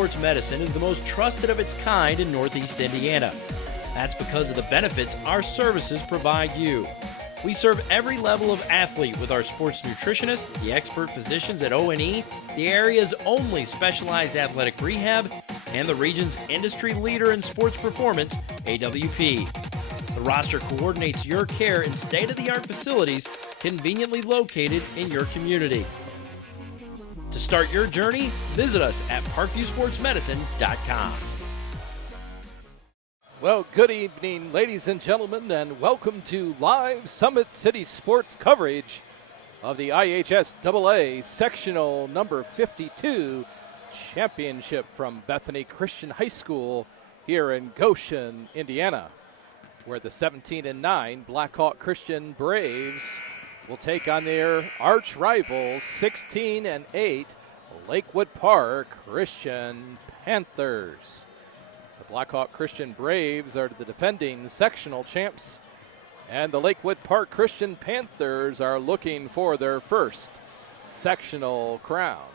Sports Medicine is the most trusted of its kind in Northeast Indiana. That's because of the benefits our services provide you. We serve every level of athlete with our sports nutritionists, the expert physicians at O&E, the area's only specialized athletic rehab, and the region's industry leader in sports performance, AWP. The roster coordinates your care in state-of-the-art facilities conveniently located in your community. To start your journey, visit us at parkviewsportsmedicine.com. Well, good evening, ladies and gentlemen, and welcome to live Summit City Sports coverage of the IHSAA Sectional number 52 Championship from Bethany Christian High School here in Goshen, Indiana, where the 17-9 Blackhawk Christian Braves will take on their arch rivals 16-8 Lakewood Park Christian Panthers. The Blackhawk Christian Braves are the defending sectional champs, and the Lakewood Park Christian Panthers are looking for their first sectional crown.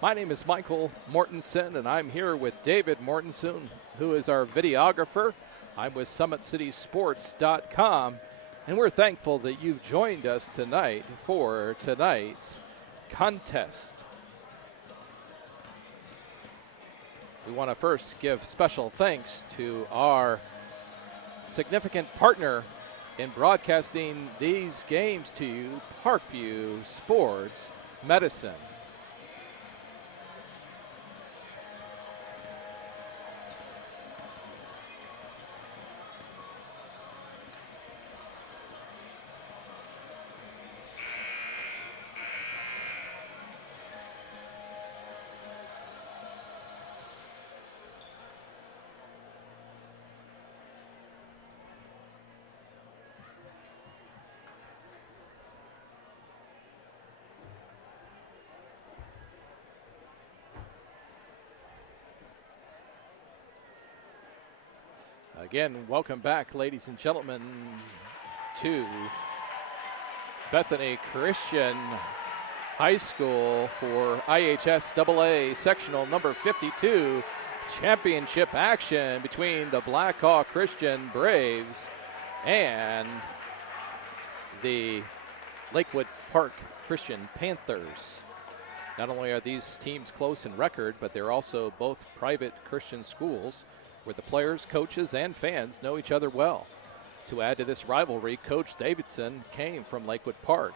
My name is Michael Mortensen, and I'm here with David Mortensen, who is our videographer. I'm with SummitCitySports.com, and we're thankful that you've joined us tonight for tonight's contest. We want to first give special thanks to our significant partner in broadcasting these games to you, Parkview Sports Medicine. Again, welcome back, ladies and gentlemen, to Bethany Christian High School for IHSAA Sectional number 52 Championship action between the Blackhawk Christian Braves and the Lakewood Park Christian Panthers. Not only are these teams close in record, but they're also both private Christian schools where the players, coaches, and fans know each other well. To add to this rivalry, Coach Davidson came from Lakewood Park.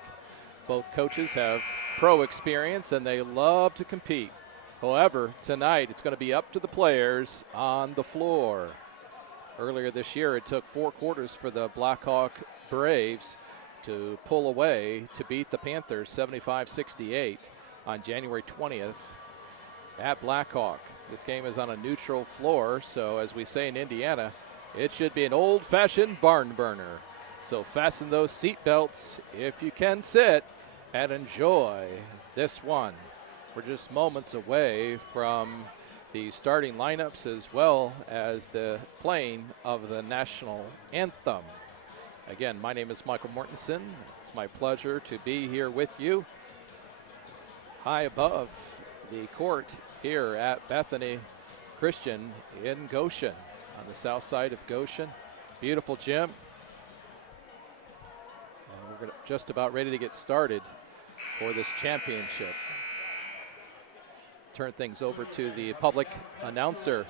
Both coaches have pro experience and they love to compete. However, tonight it's going to be up to the players on the floor. Earlier this year, it took 4 quarters for the Blackhawk Braves to pull away to beat the Panthers 75-68 on January 20th at Blackhawk. This game is on a neutral floor, so as we say in Indiana, it should be an old-fashioned barn burner. So fasten those seat belts if you can sit and enjoy this one. We're just moments away from the starting lineups as well as the playing of the national anthem. Again, my name is Michael Mortensen. It's my pleasure to be here with you high above the court here at Bethany Christian in Goshen, on the south side of Goshen. Beautiful gym. And we're just about ready to get started for this championship. Turn things over to the public announcer.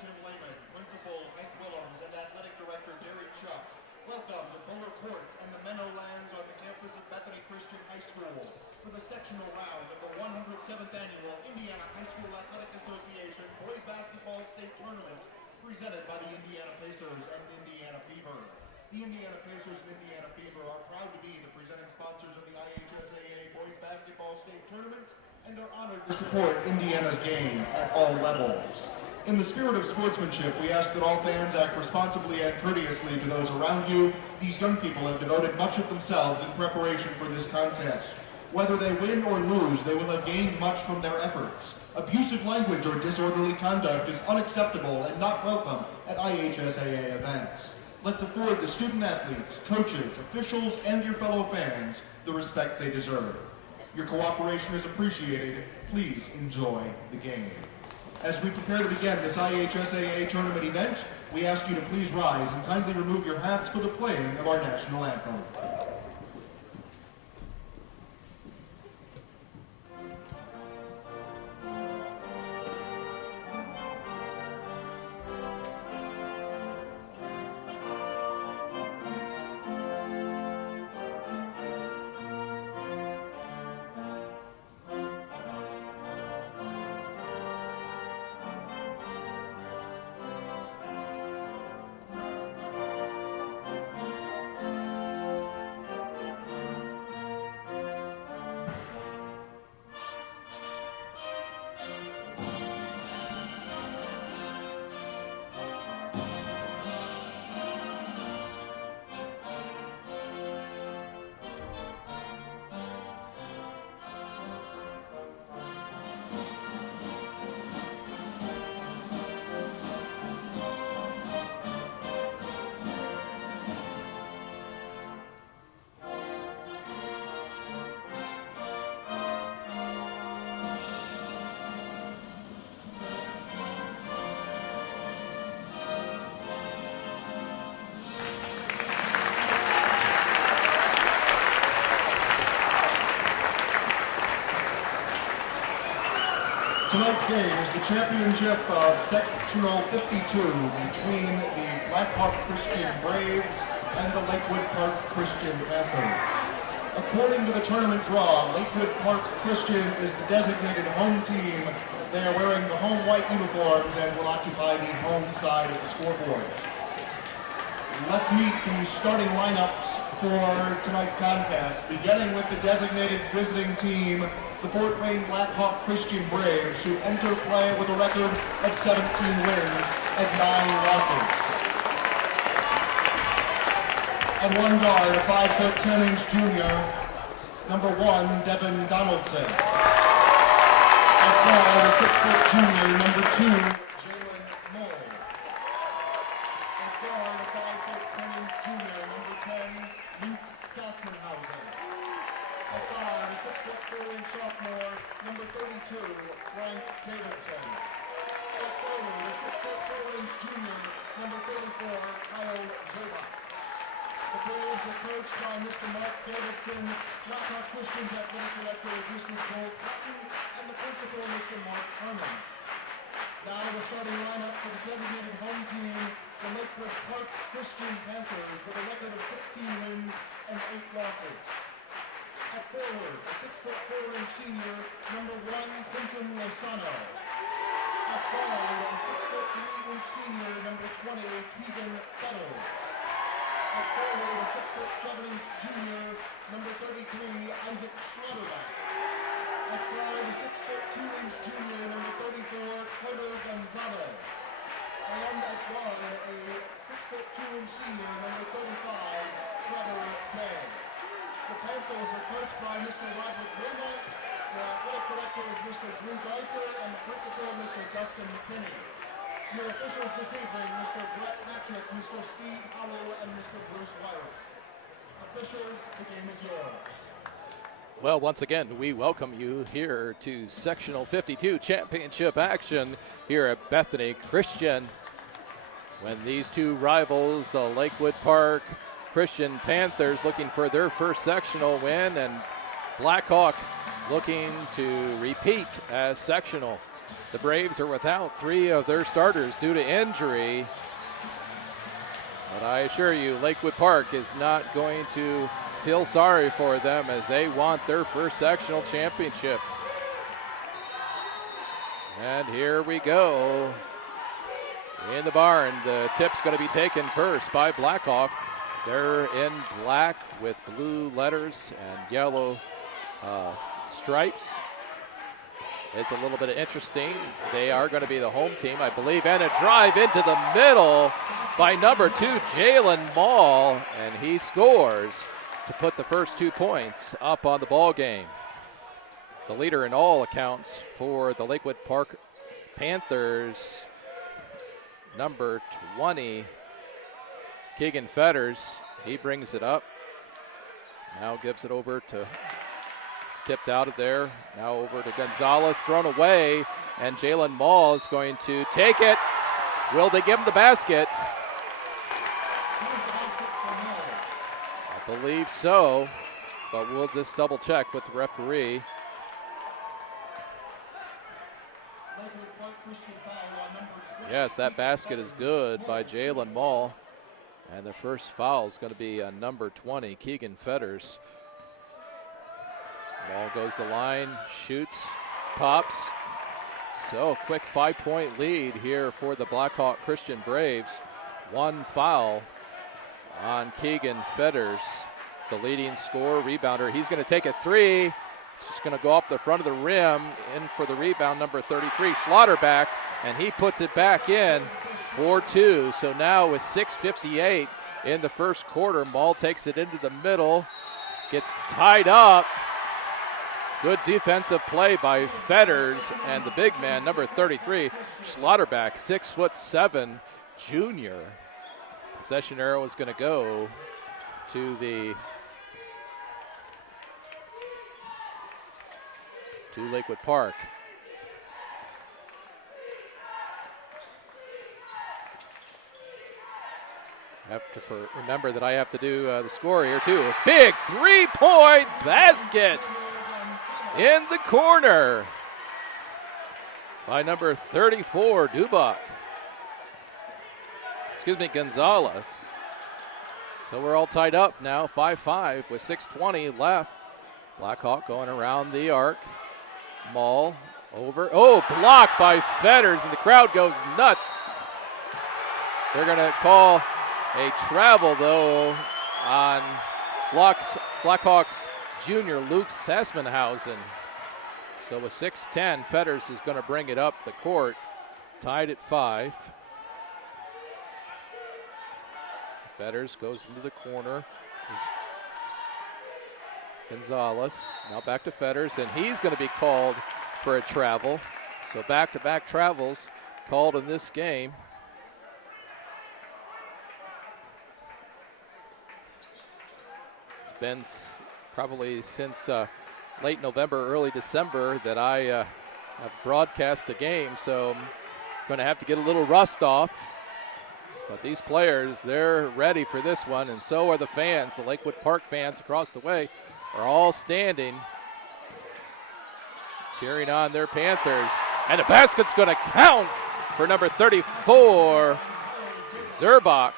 Welcome to Fuller Court and the Meadowlands on the campus of Bethany Christian High School for the sectional round of the 107th Annual Indiana High School Athletic Association Boys Basketball State Tournament presented by the Indiana Pacers and Indiana Fever. The Indiana Pacers and Indiana Fever are proud to be the presenting sponsors of the IHSAA Boys Basketball State Tournament and are honored to support Indiana's game at all levels. In the spirit of sportsmanship, we ask that all fans act responsibly and courteously to those around you. These young people have devoted much of themselves in preparation for this contest. Whether they win or lose, they will have gained much from their efforts. Abusive language or disorderly conduct is unacceptable and not welcome at IHSAA events. Let's afford the student athletes, coaches, officials, and your fellow fans the respect they deserve. Your cooperation is appreciated. Please enjoy the game. As we prepare to begin this IHSAA tournament event, we ask you to please rise and kindly remove your hats for the playing of our national anthem. Tonight's game is the championship of Sectional 52 between the Blackhawk Christian Braves and the Lakewood Park Christian Panthers. According to the tournament draw, Lakewood Park Christian is the designated home team. They are wearing the home white uniforms and will occupy the home side of the scoreboard. Let's meet the starting lineups for tonight's contest, beginning with the designated visiting team, the Fort Wayne Blackhawk Christian Braves, who enter play with a record of 17 wins and 9 losses. At one guard, a 5' 10" junior, number 1, Devin Donaldson. At guard, a 6' junior, number 2, Jalen Moore. At guard, a 5' 10" junior, number 10, Luke Sassmanhausen. At guard, a 6' 4" sophomore, number 32, Frank Davidson. At forward, a 6' 4" junior, number 34, Kyle Zerba. The Braves are coached by Mr. Mark Davidson, Blackhawk Christian's athletic director is Mr. Joel Cotton, and the principal, Mr. Mark Herman. Now the starting lineup for the designated home team, the Lakewood Park Christian Panthers, with a record of 16 wins and 8 losses. At forward, a 6' 4" senior, number 1, Quinton Lozano. At guard, a 6' 3" senior, number 20, Keegan Settle. At forward, a 6' 7" junior, number 33, Isaac Schlotterbeck. At guard, a 6' 2" junior, number 34, Carter Gonzalez. And at guard, a 6' 2" senior, number 35, Trevor May. The Panthers are coached by Mr. Robert Wilmot, the athletic director is Mr. Drew Geiser, and the principal, Mr. Dustin McKinney. Your officials this evening, Mr. Brett Patrick, Mr. Steve Howell, and Mr. Bruce Wyrick. Officials, the game is yours. Well, once again, we welcome you here to Sectional 52 Championship action here at Bethany Christian. When these two rivals, the Lakewood Park Christian Panthers, looking for their first sectional win, and Blackhawk looking to repeat as sectional. The Braves are without 3 of their starters due to injury. But I assure you, Lakewood Park is not going to feel sorry for them as they want their first sectional championship. And here we go. In the barn, the tip's going to be taken first by Blackhawk. They're in black with blue letters and yellow stripes. It's a little bit interesting. They are going to be the home team, I believe, and a drive into the middle by number 2, Jalen Mall, and he scores to put the first 2 points up on the ball game. The leader in all accounts for the Lakewood Park Panthers, number 20, Keegan Fetters. He brings it up. Now gives it over to It's tipped out of there. Now over to Gonzalez, thrown away, and Jalen Mall is going to take it. Will they give him the basket? I believe so, but we'll just double check with the referee. Yes, that basket is good by Jalen Mall. And the first foul is going to be on number 20, Keegan Fetters. Ball goes the line, shoots, pops. So quick 5-point lead here for the Blackhawk Christian Braves. One foul on Keegan Fetters, the leading scorer, rebounder. He's going to take a three. It's just going to go off the front of the rim. In for the rebound, number 33, Schlotterback, and he puts it back in. 4-2, so now with 6:58 in the first quarter, Mall takes it into the middle, gets tied up. Good defensive play by Fetters and the big man, number 33, Schlotterback, 6'7", junior. Possession arrow is going to go to Lakewood Park. Remember that I have to do the score here too. A big 3-point basket in the corner by number 34, Gonzalez. So we're all tied up now, 5-5 with 6:20 left. Blackhawk going around the arc. Mall over. Oh, blocked by Fetters, and the crowd goes nuts. They're going to call a travel, though, on Blackhawks junior Luke Sassmanhausen. So with 6:10, Fetters is going to bring it up the court, tied at 5. Fetters goes into the corner. Gonzalez now back to Fetters, and he's going to be called for a travel. So back-to-back travels called in this game. Been probably since late November, early December that I have broadcast the game, so I'm going to have to get a little rust off. But these players, they're ready for this one, and so are the fans. The Lakewood Park fans across the way are all standing, cheering on their Panthers. And the basket's going to count for number 34, Zerbach.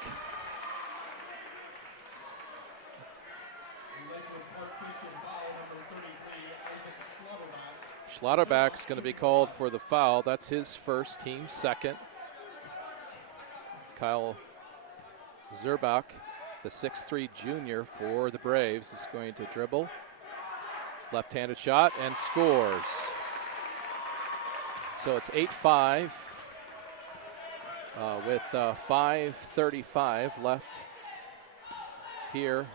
Schlotterback is going to be called for the foul. That's his first, team second. Kyle Zerbach, the 6'3" junior for the Braves, is going to dribble. Left-handed shot and scores. So it's 8-5 with 5:35 left here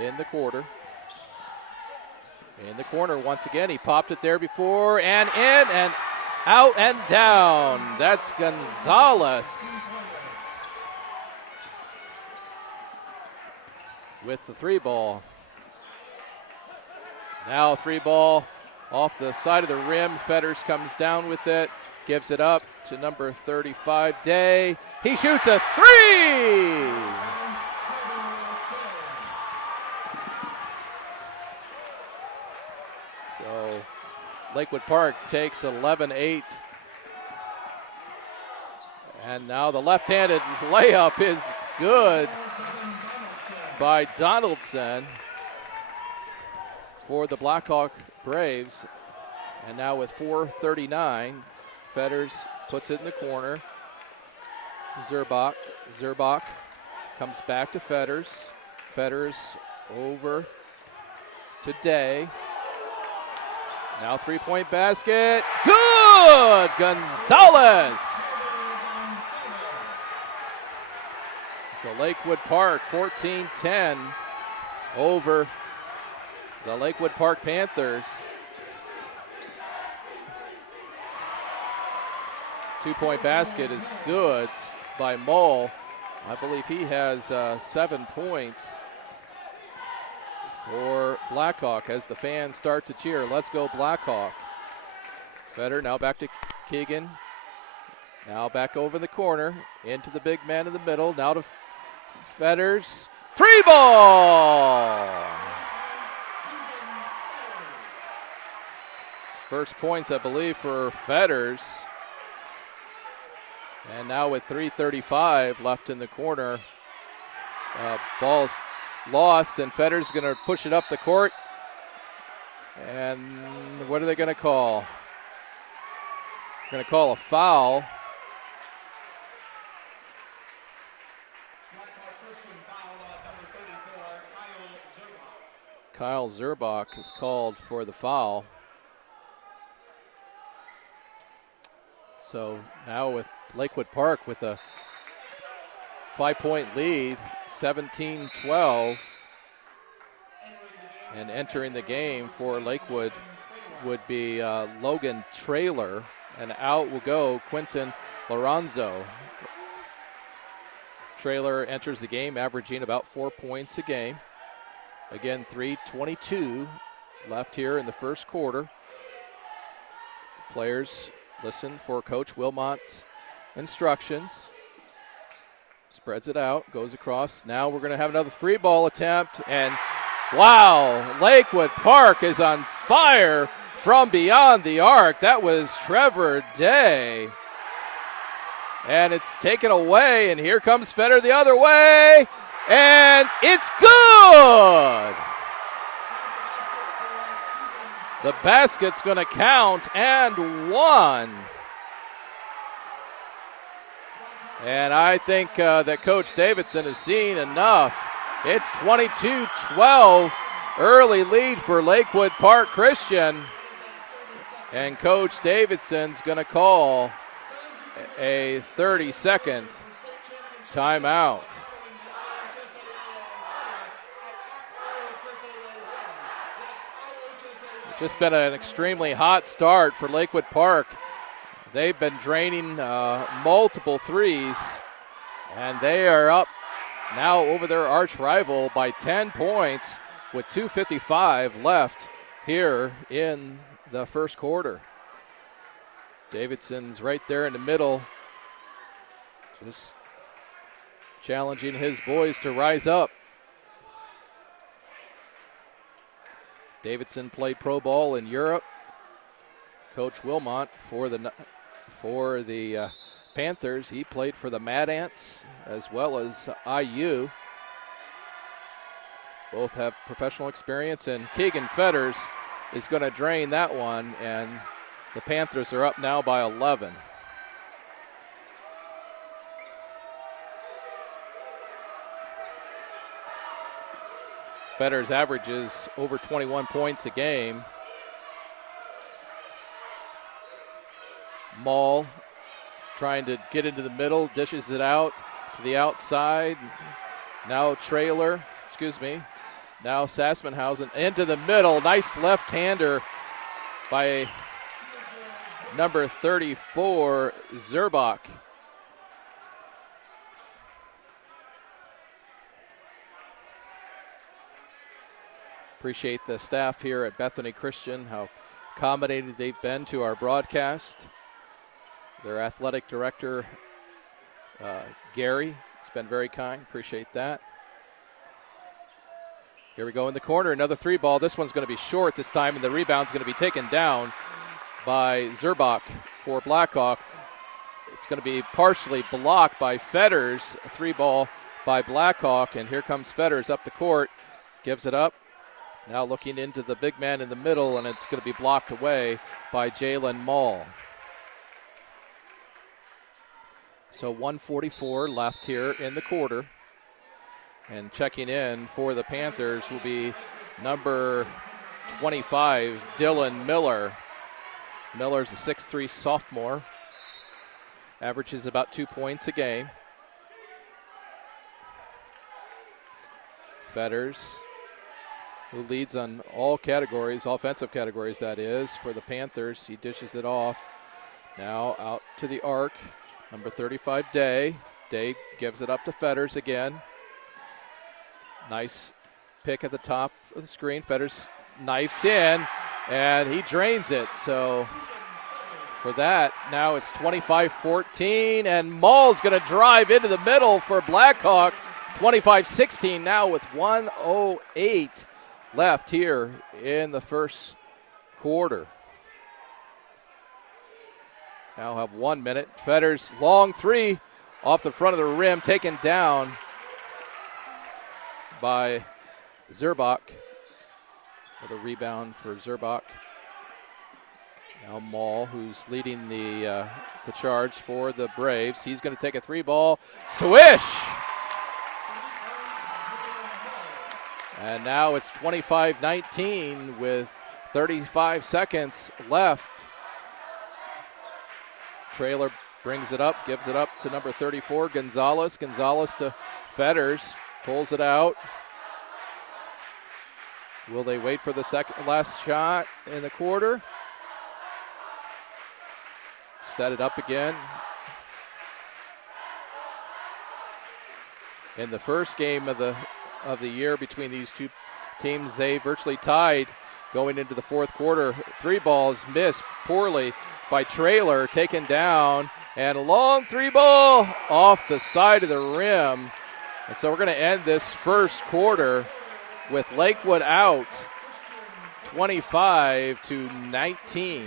in the quarter. In the corner once again, he popped it there before, and in and out and down. That's Gonzalez with the 3-ball. Now 3-ball off the side of the rim. Fetters comes down with it, gives it up to number 35, Day. He shoots a 3! So Lakewood Park takes 11-8. And now the left-handed layup is good by Donaldson for the Blackhawk Braves. And now with 4:39, Fetters puts it in the corner. Zerbach comes back to Fetters. Fetters over to Day. Now 3-point basket. Good! Gonzalez! So Lakewood Park 14-10 over the Lakewood Park Panthers. 2-point basket is good by Mole. I believe he has 7 points for Blackhawk as the fans start to cheer. Let's go Blackhawk. Feder now back to Keegan. Now back over the corner, into the big man in the middle. Now to Feder's 3-ball. First points, I believe, for Feders. And now with 3:35 left in the corner, ball's lost, and Feders going to push it up the court. And what are they going to call? They're going to call a foul. Kyle Zerbach is called for the foul. So now with Lakewood Park with a 5-point lead, 17-12. And entering the game for Lakewood would be Logan Traylor. And out will go Quentin Lorenzo. Traylor enters the game averaging about 4 points a game. Again, 3:22 left here in the first quarter. Players listen for Coach Wilmot's instructions. Spreads it out, goes across. Now we're going to have another 3-ball attempt. And wow, Lakewood Park is on fire from beyond the arc. That was Trevor Day. And it's taken away, and here comes Feder the other way. And it's good! The basket's going to count and one. And I think that Coach Davidson has seen enough. It's 22-12, early lead for Lakewood Park Christian. And Coach Davidson's going to call a 30-second timeout. Just been an extremely hot start for Lakewood Park. They've been draining multiple threes, and they are up now over their arch rival by 10 points with 2:55 left here in the first quarter. Davidson's right there in the middle, just challenging his boys to rise up. Davidson played pro ball in Europe. Coach Wilmot for the Panthers, he played for the Mad Ants as well as IU. Both have professional experience, and Keegan Feders is going to drain that one, and the Panthers are up now by 11. Feders averages over 21 points a game. Maul trying to get into the middle, dishes it out to the outside. Now Now Sassmanhausen into the middle. Nice left-hander by number 34, Zerbach. Appreciate the staff here at Bethany Christian, how accommodated they've been to our broadcast. Their athletic director, Gary, has been very kind. Appreciate that. Here we go in the corner, another 3-ball. This one's going to be short this time, and the rebound's going to be taken down by Zerbach for Blackhawk. It's going to be partially blocked by Feders, a 3-ball by Blackhawk, and here comes Feders up the court, gives it up. Now looking into the big man in the middle, and it's going to be blocked away by Jalen Mall. So 1:44 left here in the quarter. And checking in for the Panthers will be number 25, Dylan Miller. Miller's a 6'3" sophomore. Averages about 2 points a game. Feders, who leads on all categories, offensive categories that is, for the Panthers. He dishes it off. Now out to the arc, number 35, Day. Day gives it up to Feders again. Nice pick at the top of the screen. Fetters knifes in, and he drains it. So for that, now it's 25-14, and Mull's going to drive into the middle for Blackhawk. 25-16 now with 1:08 left here in the first quarter. Now have 1 minute. Fetters long three off the front of the rim, taken down by Zerbach. Another rebound for Zerbach. Now Mull, who's leading the charge for the Braves. He's going to take a three ball. Swish! And now it's 25-19 with 35 seconds left. Trailer brings it up, gives it up to number 34, Gonzalez. Gonzalez to Fetters, pulls it out. Will they wait for the last shot in the quarter? Set it up again. In the first game of the year between these two teams, they virtually tied going into the fourth quarter. Three balls missed poorly by Trailer, taken down, and a long three ball off the side of the rim. And so we're going to end this first quarter with Lakewood out 25-19. And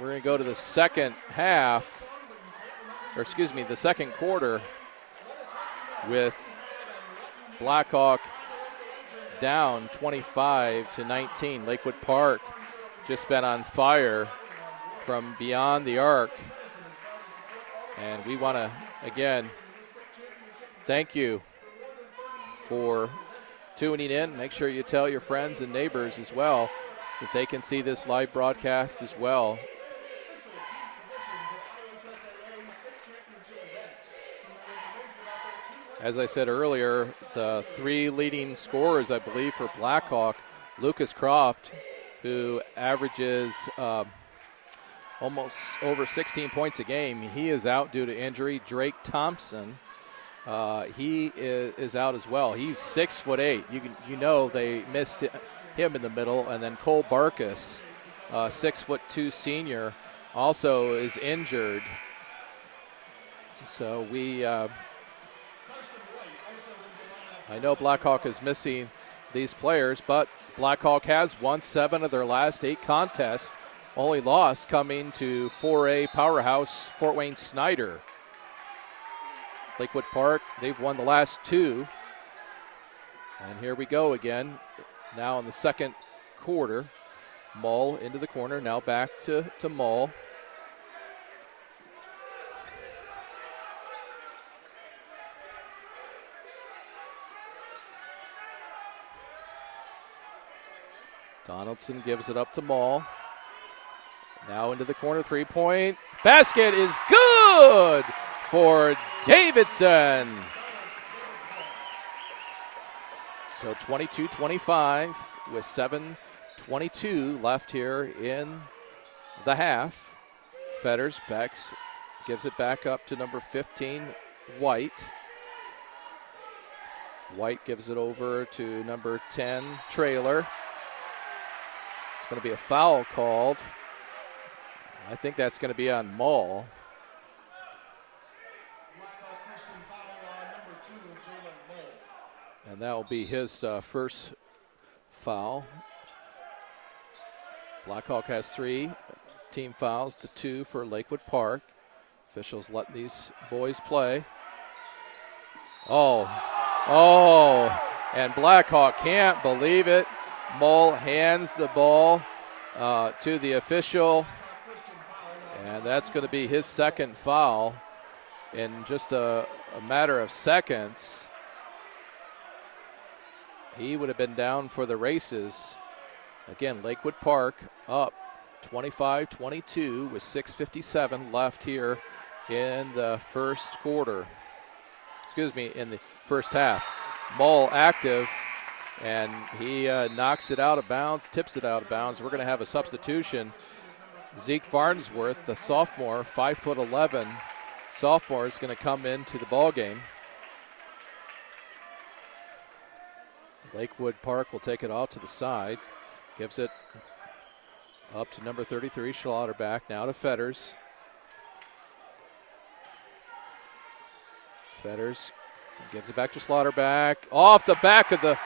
we're going to go to the second half, or excuse me, the second quarter with Blackhawk down 25-19. Lakewood Park just been on fire from beyond the arc. And we want to, again, thank you for tuning in. Make sure you tell your friends and neighbors as well that they can see this live broadcast as well. As I said earlier, the three leading scorers, I believe, for Blackhawk, Lucas Croft, who averages almost over 16 points a game. He is out due to injury. Drake Thompson, he is out as well. He's 6'8". You know they missed him in the middle. And then Cole Barkus, 6'2" senior, also is injured. So I know Blackhawk is missing these players, but Blackhawk has won 7 of their last 8 contests. Only loss coming to 4A powerhouse Fort Wayne Snyder. Lakewood Park, they've won the last 2. And here we go again. Now in the second quarter, Mull into the corner. Now back to Mull. Donaldson gives it up to Mull. Now into the corner, three-point basket is good for Davidson. So 22-25 with 7:22 left here in the half. Fetters gives it back up to number 15, White. White gives it over to number 10, Trailer. It's going to be a foul called. I think that's going to be on Mull. And that will be his first foul. Blackhawk has 3 team fouls to 2 for Lakewood Park. Officials letting these boys play. Oh, and Blackhawk can't believe it. Mull hands the ball to the official. And that's going to be his second foul in just a matter of seconds. He would have been down for the races. Again, Lakewood Park up 25-22 with 6:57 left here in the first quarter. Excuse me, in the first half. Mull active, and he knocks it out of bounds, tips it out of bounds. We're going to have a substitution. Zeke Farnsworth, the sophomore, 5'11" sophomore, is going to come into the ball game. Lakewood Park will take it off to the side. Gives it up to number 33, Schlotterback. Now to Fetters. Fetters gives it back to Schlotterback. Off the back of the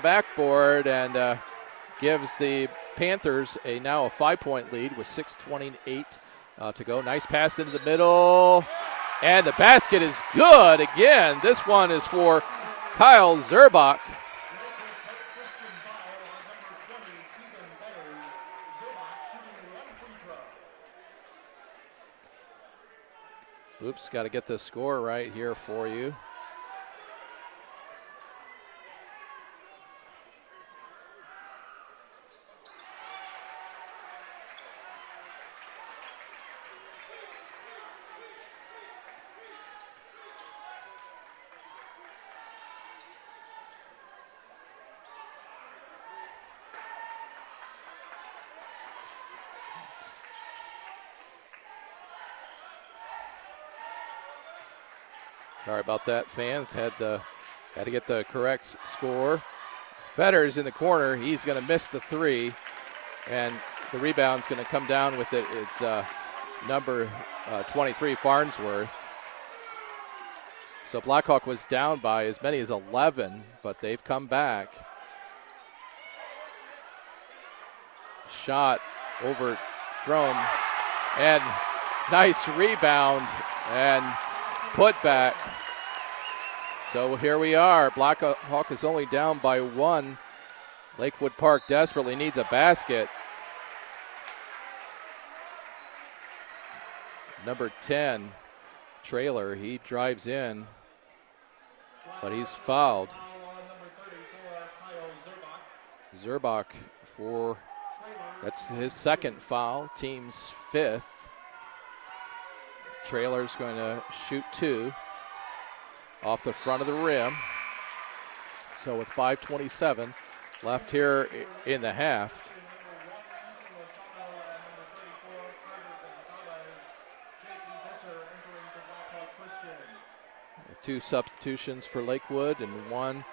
backboard, and gives the Panthers now a 5-point lead with 6:28 to go. Nice pass into the middle, and the basket is good again. This one is for Kyle Zerbach. Oops, got to get the score right here for you. Sorry about that, fans. Had to get the correct score. Fetters in the corner. He's going to miss the three, and the rebound's going to come down with it. It's number 23, Farnsworth. So Blackhawk was down by as many as 11, but they've come back. Shot overthrown, and nice rebound and put back. So here we are. Blackhawk is only down by one. Lakewood Park desperately needs a basket. Number 10, Trailer, he drives in, but he's fouled. Zerbach that's his second foul, team's fifth. Trailer's going to shoot two off the front of the rim. So with 5:27 left here in the half. Two substitutions for Lakewood and one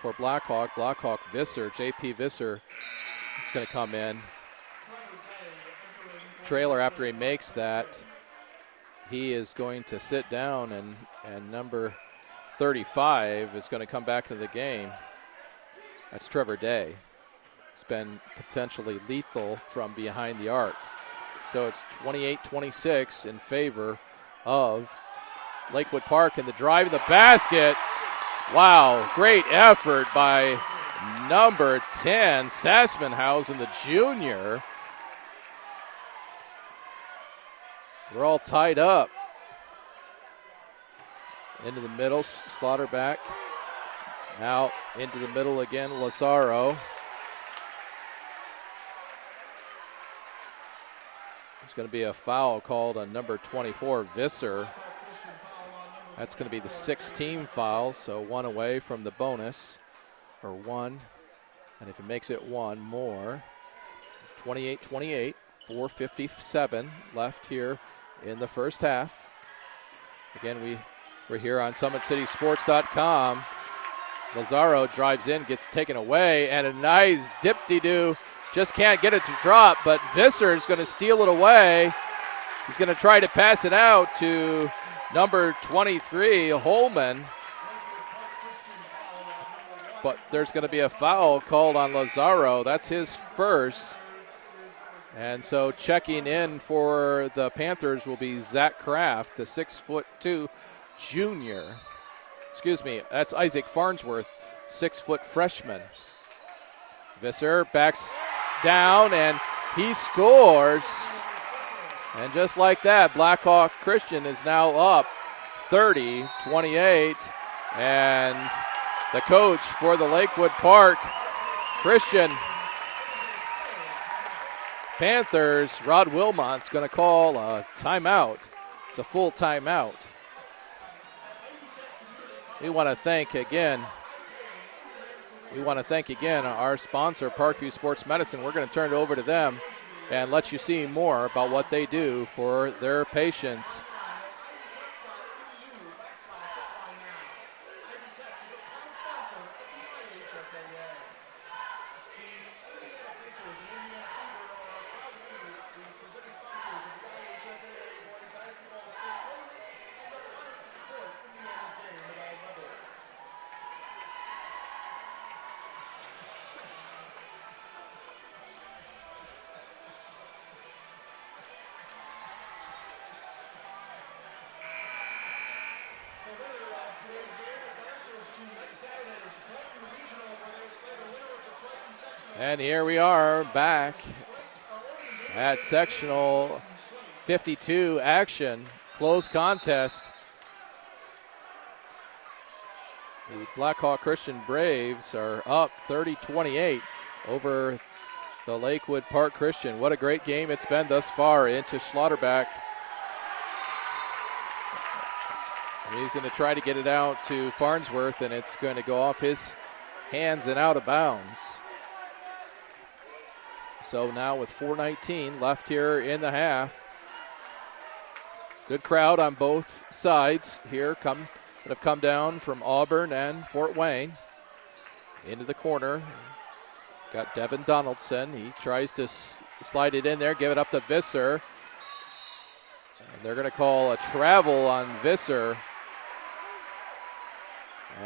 for Blackhawk. Blackhawk Visser, JP Visser is going to come in. Trailer, after he makes that, he is going to sit down, and number 35 is going to come back to the game. That's Trevor Day. It's been potentially lethal from behind the arc. So it's 28-26 in favor of Lakewood Park, and the drive in the basket. Wow, great effort by number 10, Sassmanhausen, the junior. We're all tied up. Into the middle, Slaughterback. Now into the middle again, Lazaro. There's going to be a foul called on number 24, Visser. That's going to be the 16th foul, so one away from the bonus, or one. And if it makes it one more, 28-28, 4:57 left here in the first half. Again, we're here on SummitCitySports.com. Lazaro drives in, gets taken away, and a nice dip-de-doo. Just can't get it to drop, but Visser is going to steal it away. He's going to try to pass it out to number 23, Holman. But there's going to be a foul called on Lazaro. That's his first. And so checking in for the Panthers will be Zach Kraft, the 6'2" junior. Excuse me, that's Isaac Farnsworth, 6-foot freshman. Visser backs down, and he scores. And just like that, Blackhawk Christian is now up 30-28. And the coach for the Lakewood Park Christian Panthers, Rod Wilmot's going to call a timeout. It's a full timeout. We want to thank again our sponsor, Parkview Sports Medicine. We're going to turn it over to them and let you see more about what they do for their patients. And here we are back at sectional 52 action. Close contest. The Blackhawk Christian Braves are up 30-28 over the Lakewood Park Christian. What a great game it's been thus far into Schlotterbeck. He's going to try to get it out to Farnsworth, and it's going to go off his hands and out of bounds. So now with 4:19 left here in the half. Good crowd on both sides here that have come down from Auburn and Fort Wayne. Into the corner. Got Devin Donaldson. He tries to slide it in there, give it up to Visser. And they're going to call a travel on Visser.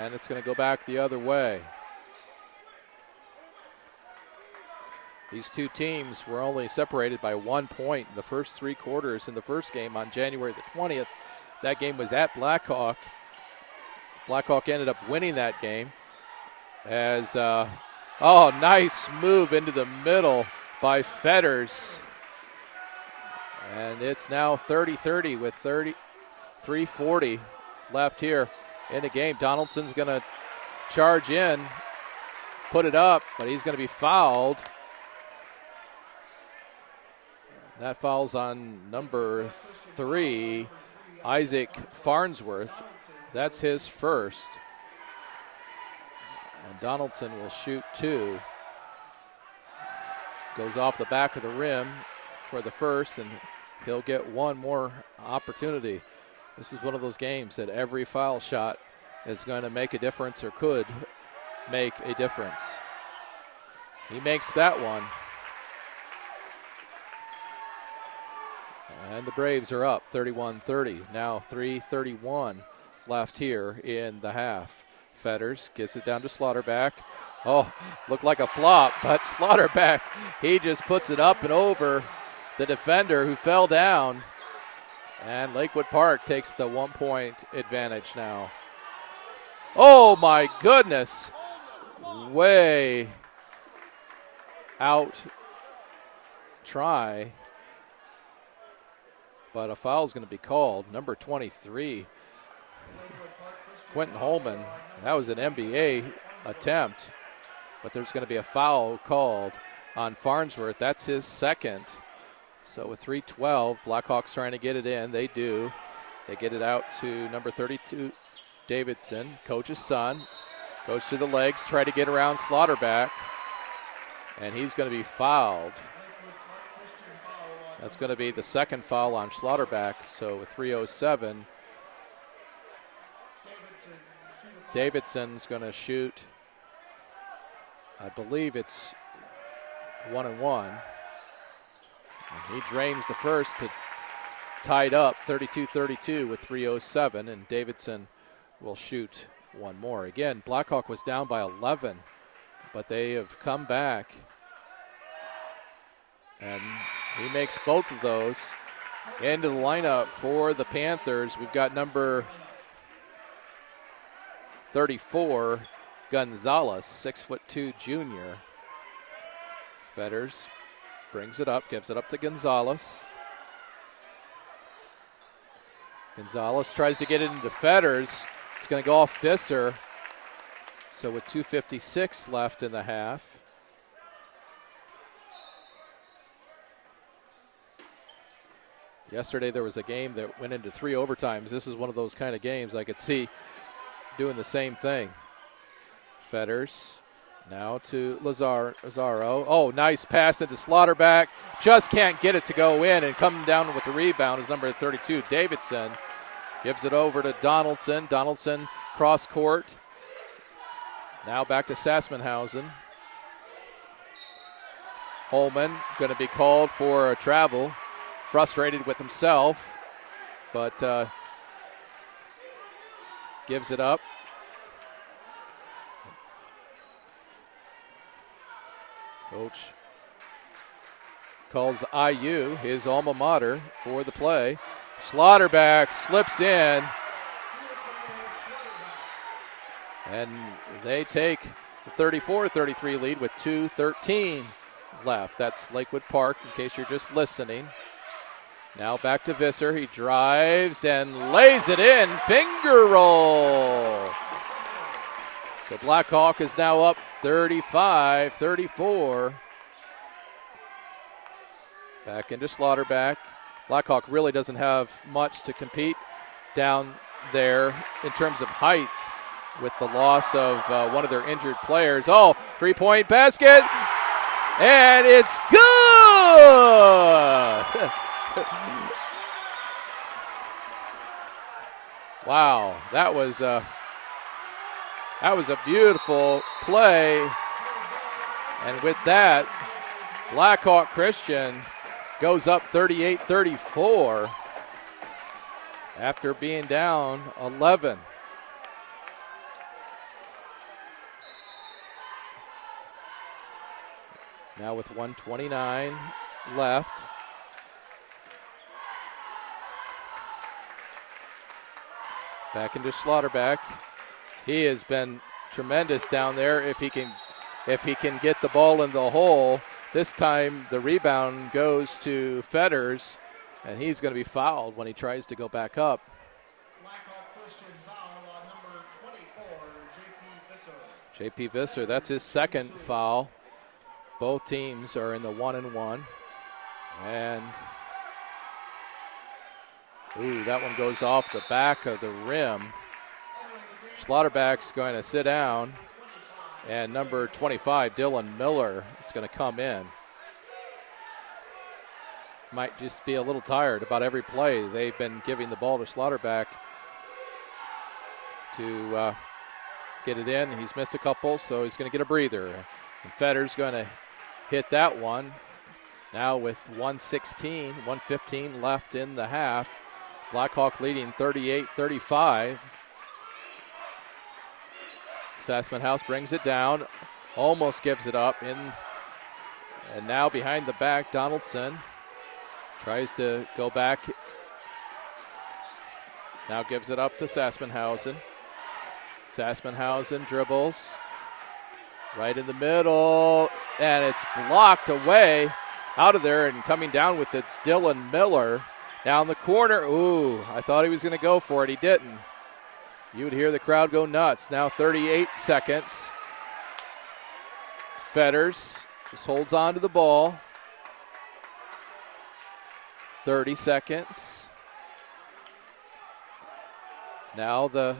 And it's going to go back the other way. These two teams were only separated by 1 point in the first 3 quarters in the first game on January the 20th. That game was at Blackhawk. Blackhawk ended up winning that game as, nice move into the middle by Fetters. And it's now 30-30 with 3:40 left here in the game. Donaldson's going to charge in, put it up, but he's going to be fouled. That foul's on number 3, Isaac Farnsworth. That's his first. And Donaldson will shoot 2. Goes off the back of the rim for the first, and he'll get one more opportunity. This is one of those games that every foul shot is going to make a difference or could make a difference. He makes that one. And the Braves are up 31-30. Now 3:31 left here in the half. Fetters gets it down to Schlotterbeck. Oh, looked like a flop, but Schlotterbeck, he just puts it up and over the defender who fell down. And Lakewood Park takes the 1-point advantage now. Oh my goodness. Way out try. But a foul is going to be called. Number 23, Quentin Holman. That was an NBA attempt, but there's going to be a foul called on Farnsworth. That's his second. So with 3:12, Blackhawks trying to get it in. They do. They get it out to number 32, Davidson, coach's son. Goes through the legs, try to get around Schlotterbeck, and he's going to be fouled. That's going to be the second foul on Schlotterbeck. So with 3:07, Davidson's going to shoot, I believe it's 1-1. He drains the first to tie it up 32-32 with 3:07, and Davidson will shoot one more. Again, Blackhawk was down by 11, but they have come back. And he makes both of those. Into the lineup for the Panthers, we've got number 34, Gonzalez, 6'2" junior. Fetters brings it up, gives it up to Gonzalez. Gonzalez tries to get it into Fetters. It's going to go off Visser. So with 2:56 left in the half. Yesterday there was a game that went into 3 overtimes. This is one of those kind of games I could see doing the same thing. Fetters now to Lazaro. Oh, nice pass into Schlotterbeck. Just can't get it to go in, and coming down with the rebound is number 32, Davidson. Gives it over to Donaldson. Donaldson cross court. Now back to Sassmanhausen. Holman going to be called for a travel. Frustrated with himself, but gives it up. Coach calls IU, his alma mater, for the play. Schlotterbeck slips in, and they take the 34-33 lead with 2:13 left. That's Lakewood Park, in case you're just listening. Now back to Visser. He drives and lays it in. Finger roll. So Blackhawk is now up 35-34. Back into Slaughterback. Blackhawk really doesn't have much to compete down there in terms of height with the loss of one of their injured players. Oh, three-point basket, and it's good! Wow, that was a beautiful play. And with that, Blackhawk Christian goes up 38-34 after being down 11. Now with 1:29 left. Back into Slaughterback. He has been tremendous down there. If he can get the ball in the hole. This time the rebound goes to Fetters, and he's going to be fouled when he tries to go back up. J.P. Visser, that's his second foul. Both teams are in the 1-and-1. And, ooh, that one goes off the back of the rim. Slaughterback's going to sit down. And number 25, Dylan Miller, is going to come in. Might just be a little tired about every play. They've been giving the ball to Slaughterback to get it in. He's missed a couple, so he's going to get a breather. And Fetter's going to hit that one. Now with 1:15 left in the half. Blackhawk leading 38-35. Sassman House brings it down, almost gives it up. And now behind the back, Donaldson tries to go back. Now gives it up to Sassmanhausen. Sassmanhausen dribbles right in the middle, and it's blocked away out of there, and coming down with it's Dylan Miller down the corner. Ooh, I thought he was going to go for it. He didn't. You would hear the crowd go nuts. Now 38 seconds. Fetters just holds on to the ball. 30 seconds. Now the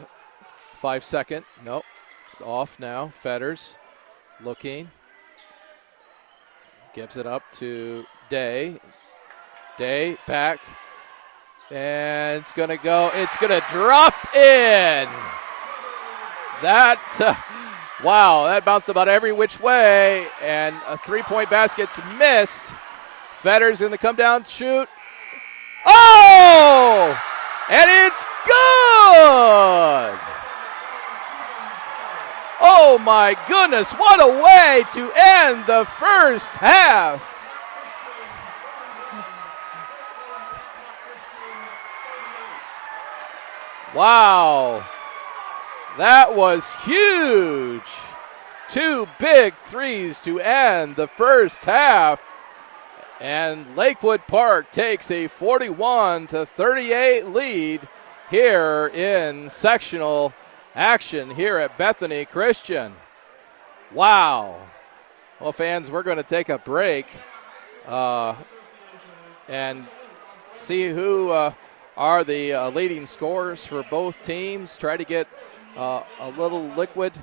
5-second. Nope, it's off now. Fetters looking. Gives it up to Day. Day back. And it's going to go. It's going to drop in. That, wow, that bounced about every which way. And a three-point basket's missed. Fetters going to come down, shoot. Oh! And it's good! Oh, my goodness. What a way to end the first half. Wow, that was huge. Two big threes to end the first half. And Lakewood Park takes a 41-38 lead here in sectional action here at Bethany Christian. Wow. Well, fans, we're going to take a break and see who are the leading scorers for both teams. Try to get a little liquid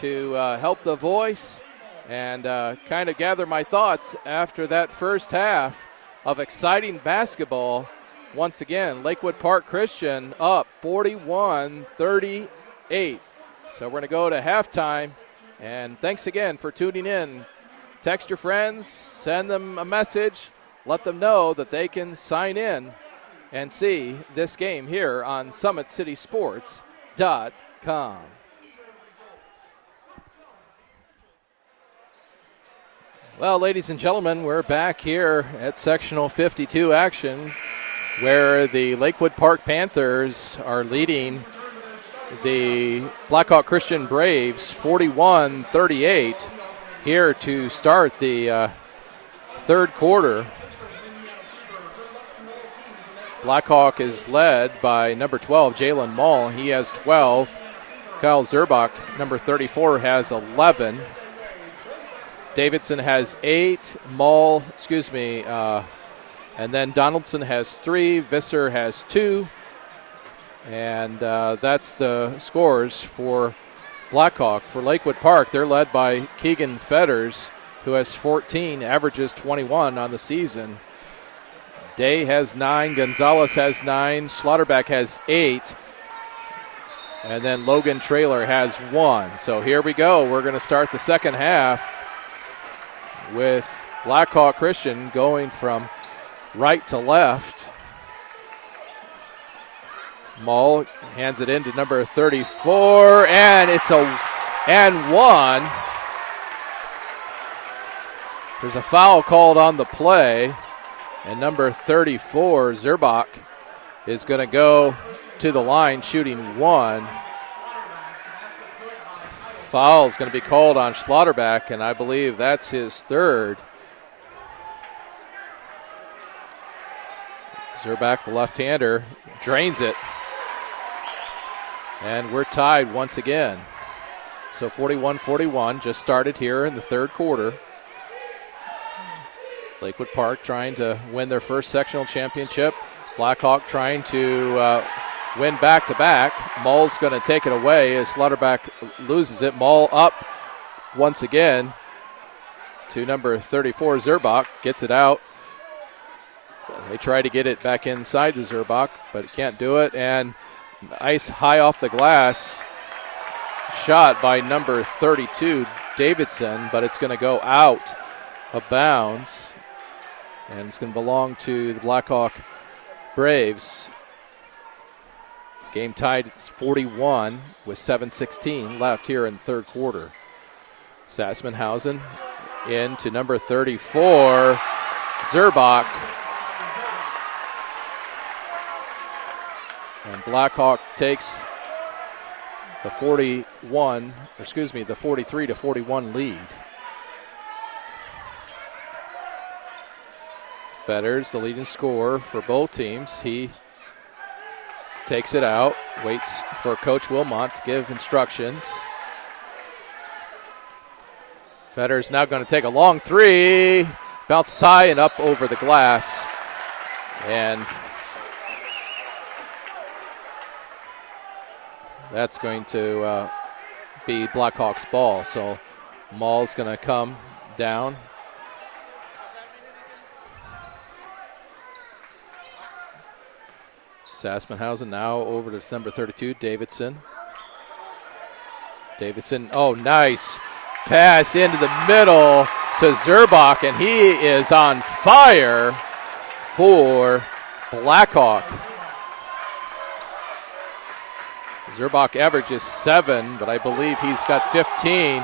to help the voice and kind of gather my thoughts after that first half of exciting basketball. Once again, Lakewood Park Christian up 41-38. So we're going to go to halftime. And thanks again for tuning in. Text your friends, send them a message, let them know that they can sign in and see this game here on SummitCitySports.com. Well, ladies and gentlemen, we're back here at sectional 52 action, where the Lakewood Park Panthers are leading the Blackhawk Christian Braves 41-38 here to start the third quarter. Blackhawk is led by number 12, Jalen Mall. He has 12. Kyle Zerbach, number 34, has 11. Davidson has 8. And then Donaldson has 3. Visser has 2. And that's the scores for Blackhawk. For Lakewood Park, they're led by Keegan Fetters, who has 14, averages 21 on the season. Day has 9, Gonzalez has 9, Schlotterbeck has 8, and then Logan Traylor has 1. So here we go. We're going to start the second half with Blackhawk Christian going from right to left. Mull hands it in to number 34, and it's a and 1. There's a foul called on the play. And number 34, Zerbach, is going to go to the line shooting 1. Foul is going to be called on Schlotterbeck, and I believe that's his third. Zerbach, the left-hander, drains it. And we're tied once again. So 41-41 just started here in the third quarter. Lakewood Park trying to win their first sectional championship. Blackhawk trying to win back-to-back. Mull's going to take it away as Schlotterbeck loses it. Mull up once again to number 34, Zerbach. Gets it out. They try to get it back inside to Zerbach, but can't do it. And nice high off the glass shot by number 32, Davidson, but it's going to go out of bounds. And it's going to belong to the Blackhawk Braves. Game tied, it's 41 with 7:16 left here in the third quarter. Sassmanhausen in to number 34, Zerbach. And Blackhawk takes the 43-41 lead. Fetters, the leading scorer for both teams. He takes it out, waits for Coach Wilmot to give instructions. Fetters now going to take a long three. Bounces high and up over the glass. And that's going to be Blackhawks ball. So Mull's going to come down. Sassmanhausen now over to number 32, Davidson. Davidson, oh, nice pass into the middle to Zerbach, and he is on fire for Blackhawk. Zerbach averages 7, but I believe he's got 15.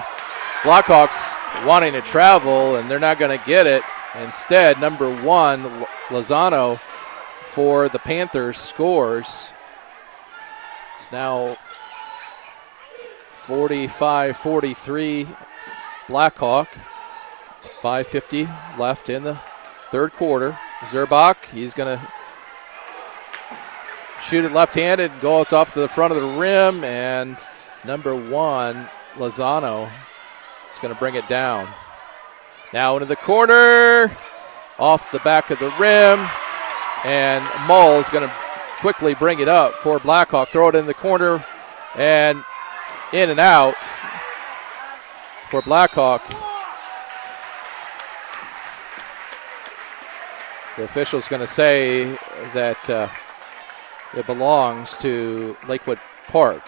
Blackhawks wanting to travel, and they're not going to get it. Instead, number 1, Lozano, for the Panthers scores. It's now 45-43 Blackhawk. 5:50 left in the third quarter. Zerbach, he's going to shoot it left-handed, go it's off to the front of the rim, and number 1, Lozano, is going to bring it down. Now into the corner, off the back of the rim. And Mull is going to quickly bring it up for Blackhawk. Throw it in the corner and in and out for Blackhawk. The official's going to say that it belongs to Lakewood Park.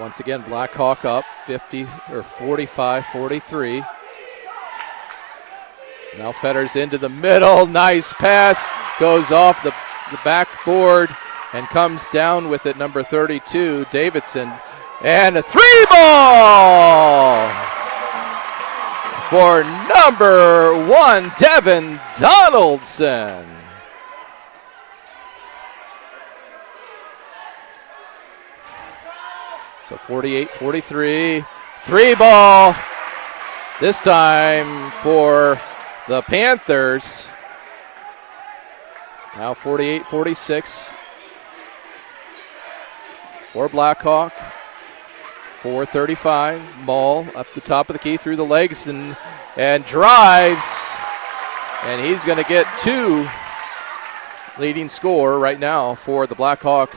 Once again, Blackhawk up 45-43. Now Fetters into the middle. Nice pass. Goes off the backboard and comes down with it, number 32, Davidson. And a 3-ball for number 1, Devin Donaldson. So 48-43, 3-ball. This time for the Panthers. Now 48-46 for Blackhawk. 4:35. Maul up the top of the key through the legs and drives. And he's going to get 2 leading score right now for the Blackhawk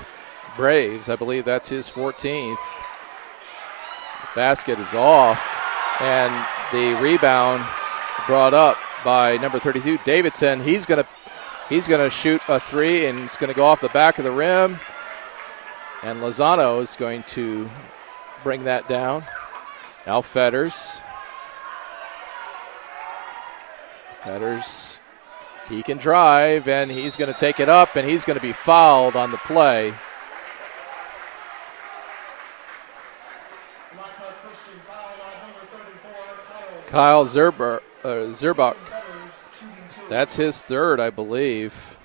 Braves. I believe that's his 14th. Basket is off, and the rebound brought up by number 32, Davidson. He's going to shoot a 3, and it's going to go off the back of the rim. And Lozano is going to bring that down. Now Fetters, he can drive, and he's going to take it up, and he's going to be fouled on the play. Kyle Zerbach. That's his 3rd, I believe.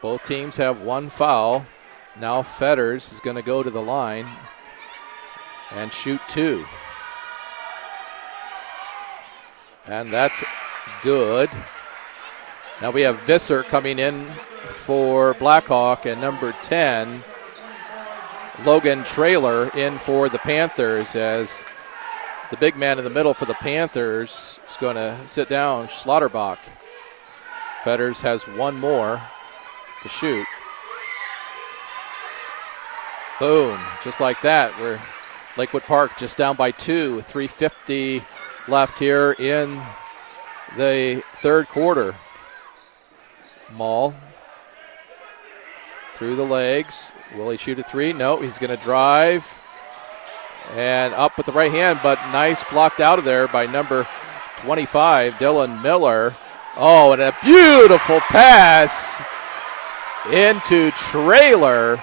Both teams have 1 foul. Now Fetters is going to go to the line and shoot 2. And that's good. Now we have Visser coming in for Blackhawk, and number 10, Logan Traylor, in for the Panthers, as the big man in the middle for the Panthers is going to sit down, Schlotterbach. Fetters has 1 more to shoot. Boom, just like that. We're Lakewood Park just down by 2, 3:50 left here in the 3rd quarter. Maul through the legs. Will he shoot a 3? No, he's going to drive. And up with the right hand, but nice blocked out of there by number 25, Dylan Miller. Oh, and a beautiful pass into Traylor.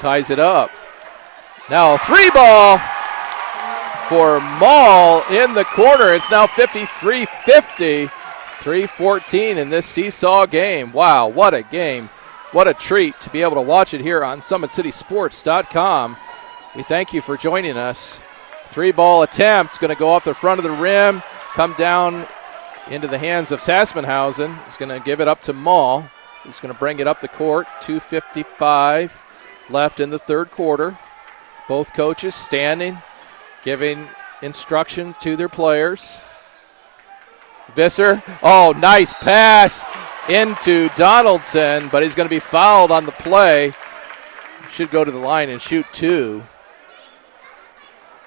Ties it up. Now 3-ball for Maul in the corner. It's now 53-50. 3:14 in this seesaw game. Wow, what a game. What a treat to be able to watch it here on SummitCitySports.com. We thank you for joining us. 3-ball attempt. It's going to go off the front of the rim, come down into the hands of Sassmanhausen. He's going to give it up to Maul, who's going to bring it up the court. 2:55 left in the 3rd quarter. Both coaches standing, giving instruction to their players. Visser, oh, nice pass into Donaldson, but he's going to be fouled on the play. Should go to the line and shoot 2.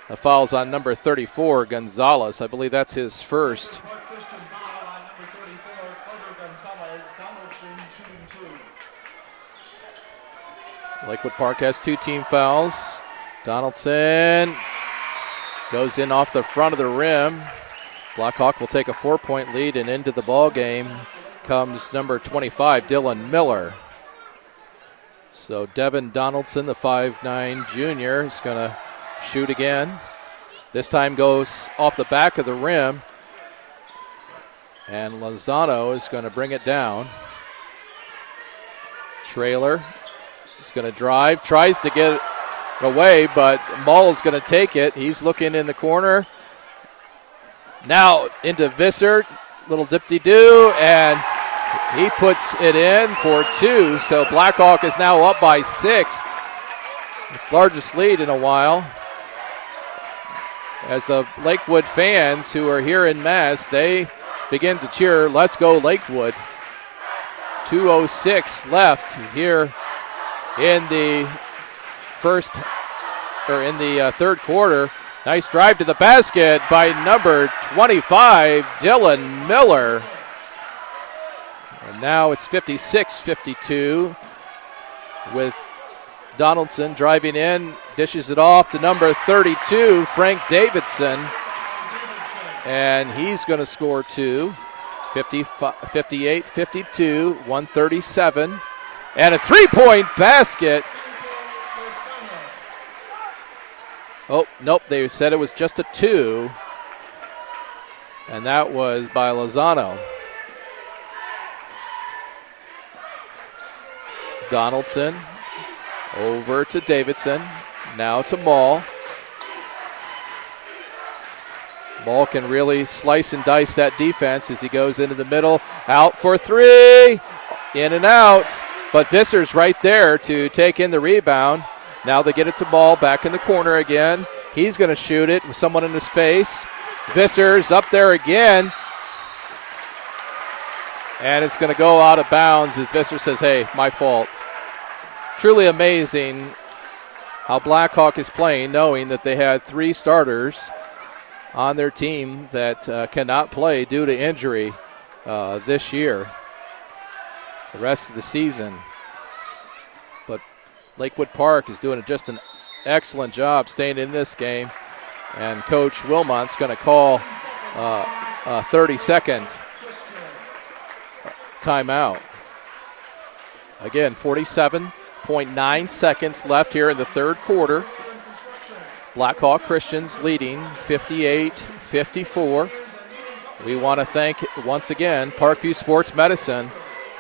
The foul's on number 34, Gonzalez. I believe that's his 1st. Lakewood Park has 2 team fouls. Donaldson goes in off the front of the rim. Blackhawk will take a 4-point lead, and into the ball game comes number 25, Dylan Miller. So Devin Donaldson, the 5'9 junior, is going to shoot again. This time goes off the back of the rim, and Lozano is going to bring it down. Traylor is going to drive, tries to get it away, but Maul is going to take it. He's looking in the corner. Now into Visser, little dip-de-doo, and he puts it in for 2. So Blackhawk is now up by 6. Its largest lead in a while. As the Lakewood fans who are here in mass, they begin to cheer, "Let's go Lakewood." 2:06 left here in the 3rd quarter. Nice drive to the basket by number 25, Dylan Miller. And now it's 56-52 with Donaldson driving in, dishes it off to number 32, Frank Davidson. And he's going to score 2. 58-52, 137. And a 3-point basket. Oh, nope, they said it was just a 2. And that was by Lozano. Donaldson over to Davidson. Now to Maul. Maul can really slice and dice that defense as he goes into the middle. Out for three. In and out. But Visser's right there to take in the rebound. Now they get it to Maul back in the corner again. He's going to shoot it with someone in his face. Visser's up there again. And it's going to go out of bounds as Visser says, hey, my fault. Truly amazing how Blackhawk is playing, knowing that they had 3 starters on their team that cannot play due to injury this year, the rest of the season. But Lakewood Park is doing just an excellent job staying in this game, and Coach Wilmot's going to call a 30-second timeout. Again, 47.9 seconds left here in the third quarter. Blackhawk Christians leading 58-54. We want to thank, once again, Parkview Sports Medicine.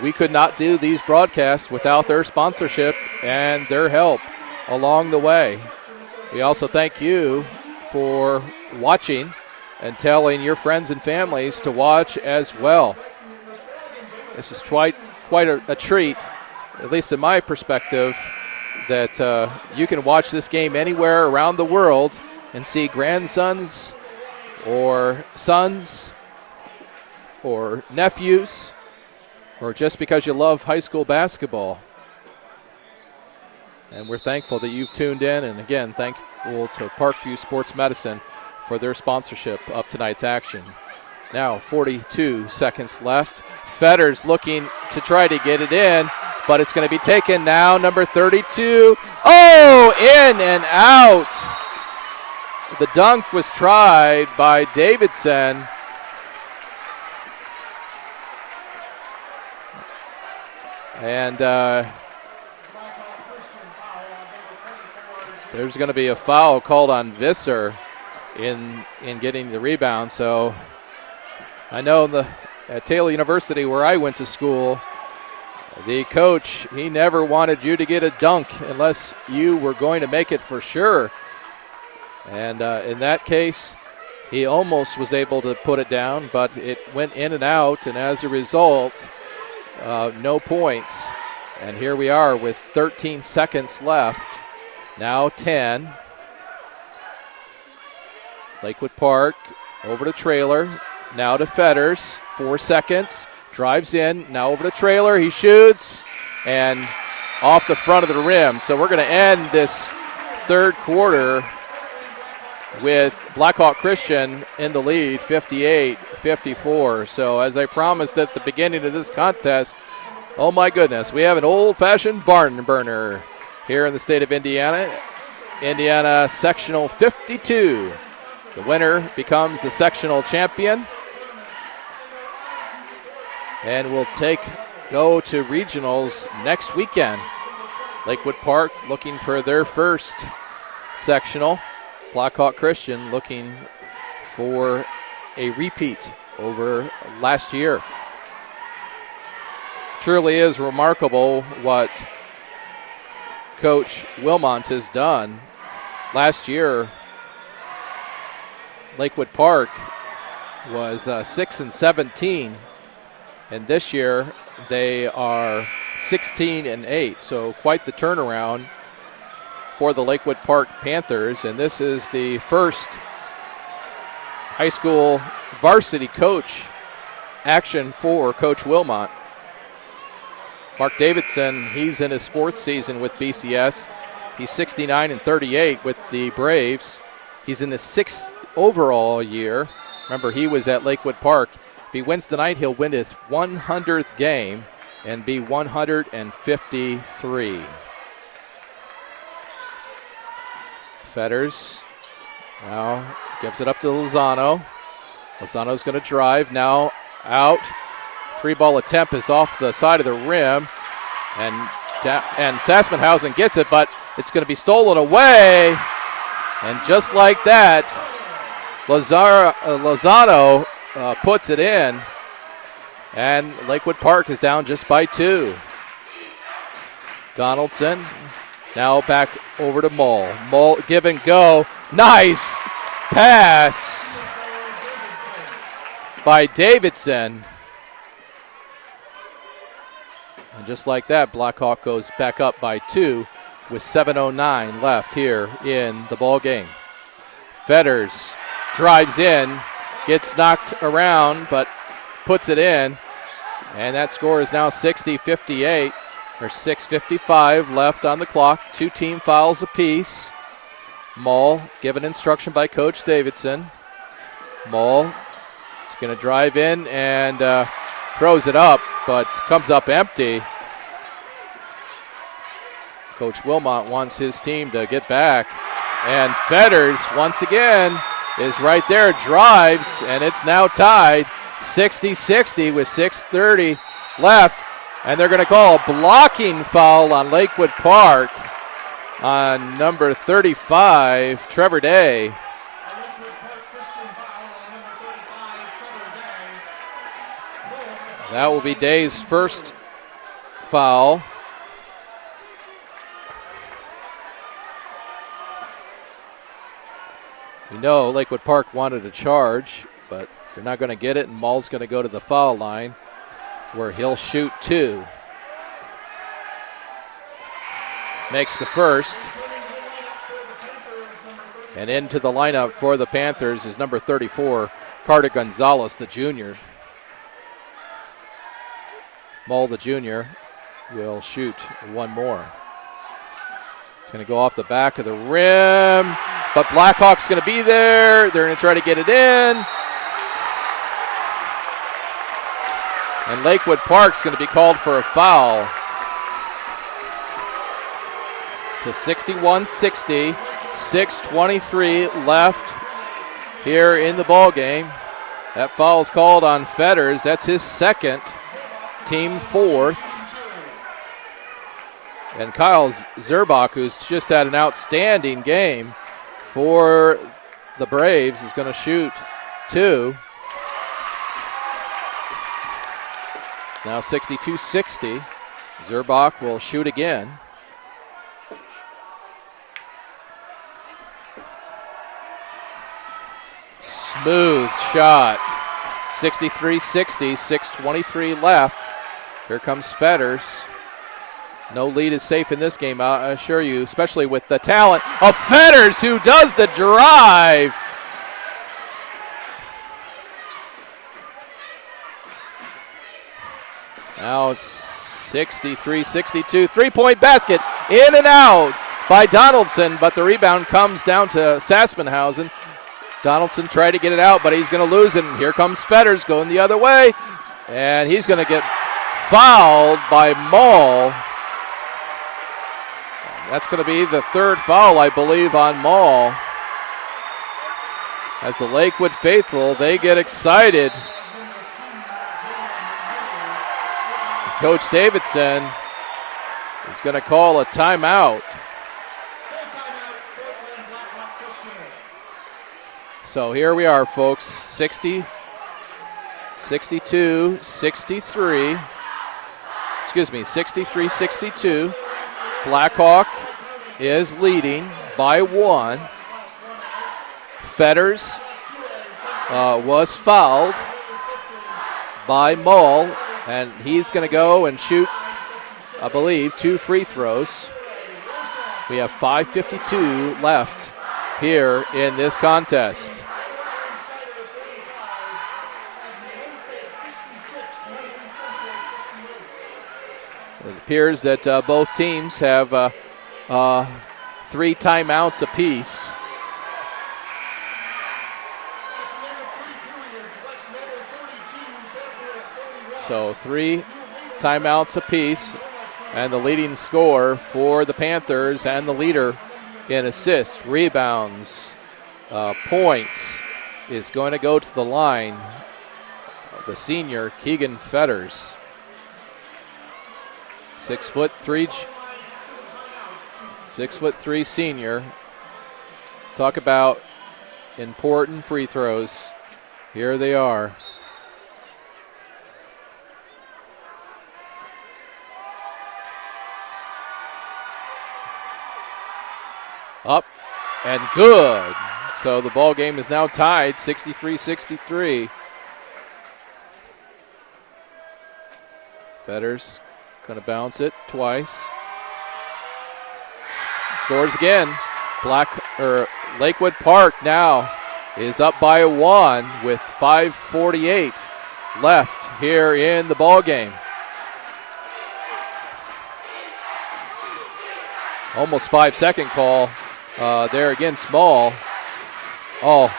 We could not do these broadcasts without their sponsorship and their help along the way. We also thank you for watching and telling your friends and families to watch as well. This is quite a treat, at least in my perspective, that you can watch this game anywhere around the world and see grandsons or sons or nephews, or just because you love high school basketball. And we're thankful that you've tuned in, and again, thankful to Parkview Sports Medicine for their sponsorship of tonight's action. Now 42 seconds left. Fetters looking to try to get it in, but it's going to be taken now. Number 32. Oh, in and out. The dunk was tried by Davidson. And there's going to be a foul called on Visser in getting the rebound. So I know at Taylor University, where I went to school, the coach, he never wanted you to get a dunk unless you were going to make it for sure. And in that case, he almost was able to put it down, but it went in and out, and as a result, no points. And here we are with 13 seconds left. Now 10. Lakewood Park over to Trailer. Now to Fetters. 4 seconds. Drives in. Now over to Trailer. He shoots. And off the front of the rim. So we're going to end this third quarter with Blackhawk Christian in the lead, 58-54. So as I promised at the beginning of this contest, oh my goodness, we have an old-fashioned barn burner here in the state of Indiana. Indiana Sectional 52. The winner becomes the sectional champion. And will go to regionals next weekend. Lakewood Park looking for their first sectional. Blackhawk Christian looking for a repeat over last year. Truly is remarkable what Coach Wilmot has done. Last year, Lakewood Park was 6-17, and this year they are 16-8. So quite the turnaround for the Lakewood Park Panthers, and this is the first high school varsity coach action for Coach Wilmot. Mark Davidson, he's in his 4th season with BCS. He's 69-38 with the Braves. He's in his 6th overall year. Remember, he was at Lakewood Park. If he wins tonight, he'll win his 100th game and be 153. Fetters now gives it up to Lozano. Lozano's going to drive now out. 3-ball attempt is off the side of the rim, and Sassmanhausen gets it, but it's going to be stolen away. And just like that, Lozano puts it in, and Lakewood Park is down just by 2. Donaldson now back over to Mull. Mull, give and go. Nice pass by Davidson. And just like that, Blackhawk goes back up by 2 with 7:09 left here in the ball game. Fetters drives in, gets knocked around, but puts it in. And that score is now 60-58. There's 6:55 left on the clock. 2 team fouls apiece. Mull given instruction by Coach Davidson. Mull is going to drive in and throws it up, but comes up empty. Coach Wilmot wants his team to get back. And Fetters, once again, is right there, drives, and it's now tied 60-60 with 6:30 left. And they're going to call a blocking foul on Lakewood Park on number 35, Trevor Day. That will be Day's first foul. We know Lakewood Park wanted a charge, but they're not going to get it, and Mull's going to go to the foul line where he'll shoot 2. Makes the first. And into the lineup for the Panthers is number 34, Carter Gonzalez, the junior. Mull, the junior, will shoot 1 more. It's going to go off the back of the rim, but Blackhawk's going to be there. They're going to try to get it in. And Lakewood Park's going to be called for a foul. So 61-60, 6:23 left here in the ball game. That foul is called on Fetters. That's his second, team 4th. And Kyle Zerbach, who's just had an outstanding game for the Braves, is going to shoot 2. Now 62-60. Zerbach will shoot again. Smooth shot. 63-60, 6:23 left. Here comes Fetters. No lead is safe in this game, I assure you, especially with the talent of Fetters, who does the drive. Now it's 63-62. 3-point basket in and out by Donaldson, but the rebound comes down to Sassmanhausen. Donaldson tried to get it out, but he's going to lose it. And here comes Fetters going the other way, and he's going to get fouled by Mull. That's going to be the 3rd foul, I believe, on Mull. As the Lakewood faithful, they get excited. Coach Davidson is going to call a timeout. So here we are, folks, 60, 62, 63. Excuse me, 63-62. Blackhawk is leading by 1. Fetters was fouled by Mull, and he's going to go and shoot, I believe, 2 free throws. We have 5:52 left here in this contest. It appears that both teams have 3 timeouts apiece. So 3 timeouts apiece, and the leading scorer for the Panthers and the leader in assists, rebounds, points is going to go to the line. The senior, Keegan Fetters. 6'3" senior. Talk about important free throws. Here they are. Up and good. So the ball game is now tied 63-63. Fetters going to bounce it twice. Scores again. Lakewood Park now is up by 1 with 5:48 left here in the ball game. Almost 5-second call there again. Small. Oh,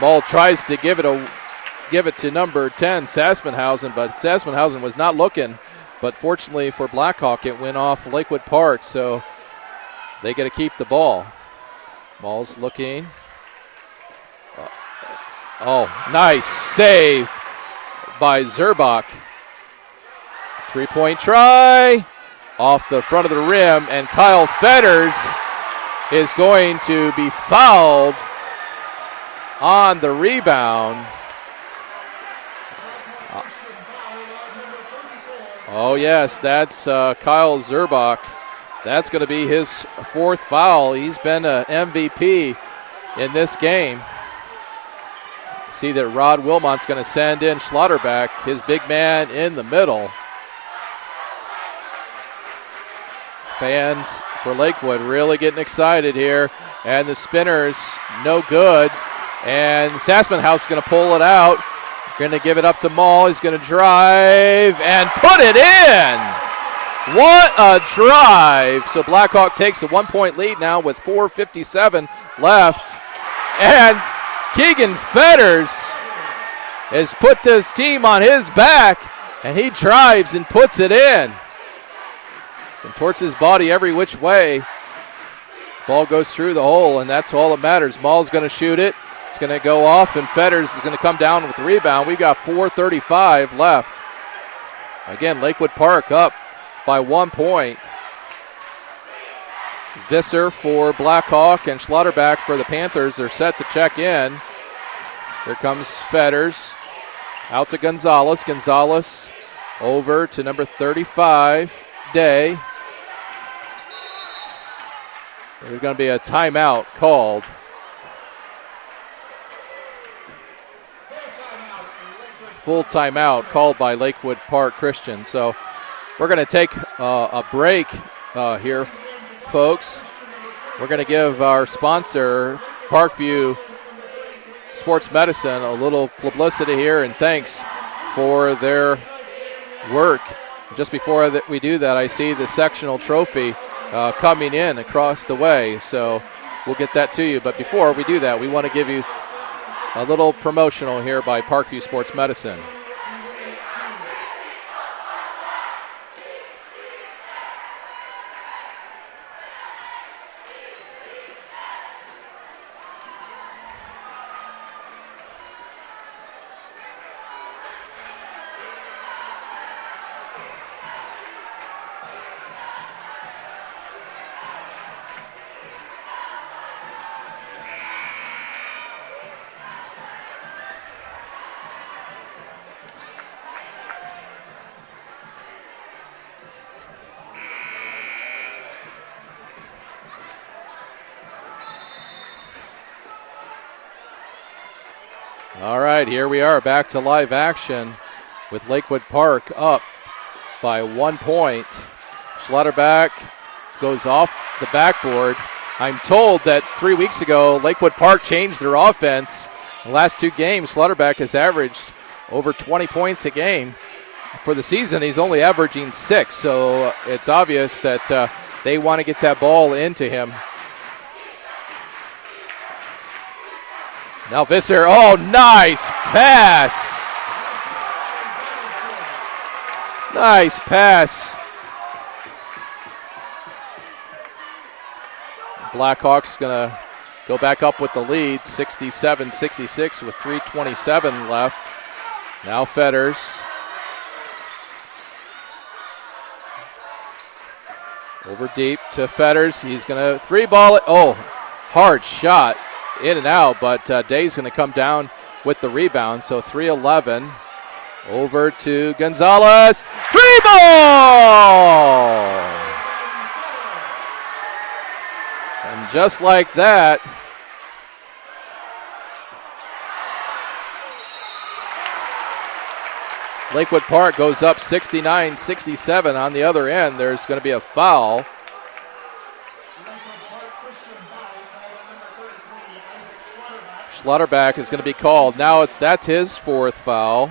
Mull tries to give it to number 10, Sassmanhausen, but Sassmanhausen was not looking. But fortunately for Blackhawk, it went off Lakewood Park, so they get to keep the ball. Mull's looking. Oh, nice save by Zerbach. 3-point try off the front of the rim, and Kyle Fetters is going to be fouled on the rebound. Oh, yes, that's Kyle Zerbach. That's going to be his 4th foul. He's been an MVP in this game. See that Rod Wilmot's going to send in Schlotterbeck, his big man in the middle. Fans for Lakewood really getting excited here. And the spinner's no good. And Sassmanhouse is going to pull it out. Going to give it up to Mull. He's going to drive and put it in. What a drive. So Blackhawk takes a 1-point lead now with 4:57 left. And Keegan Fetters has put this team on his back, and he drives and puts it in. Contorts his body every which way. Ball goes through the hole, and that's all that matters. Mull's going to shoot it. It's going to go off, and Fetters is going to come down with the rebound. We've got 4:35 left. Again, Lakewood Park up by 1 point. Visser for Blackhawk and Schlotterbeck for the Panthers are set to check in. Here comes Fetters. Out to Gonzalez. Gonzalez over to number 35, Day. There's going to be a timeout called. Full timeout called by Lakewood Park Christian. So we're going to take a break here, folks. We're going to give our sponsor, Parkview Sports Medicine, a little publicity here and thanks for their work. Just before we do that, I see the sectional trophy coming in across the way. So we'll get that to you. But before we do that, we want to give you a little promotional here by Parkview Sports Medicine. All right, here we are back to live action with Lakewood Park up by 1 point. Schlotterbeck goes off the backboard. I'm told that 3 weeks ago, Lakewood Park changed their offense. The last 2 games, Schlotterbeck has averaged over 20 points a game. For the season, he's only averaging 6, so it's obvious that they want to get that ball into him. Now Visser, oh, nice pass. Nice pass. Blackhawks going to go back up with the lead, 67-66 with 3:27 left. Now Fetters. Over deep to Fetters. He's going to 3-ball it. Oh, hard shot. In and out, but Day's going to come down with the rebound. So 3-11 over to Gonzalez. 3-ball! And just like that. Lakewood Park goes up 69-67 on the other end. There's going to be a foul. Schlotterback is going to be called. Now that's his fourth foul.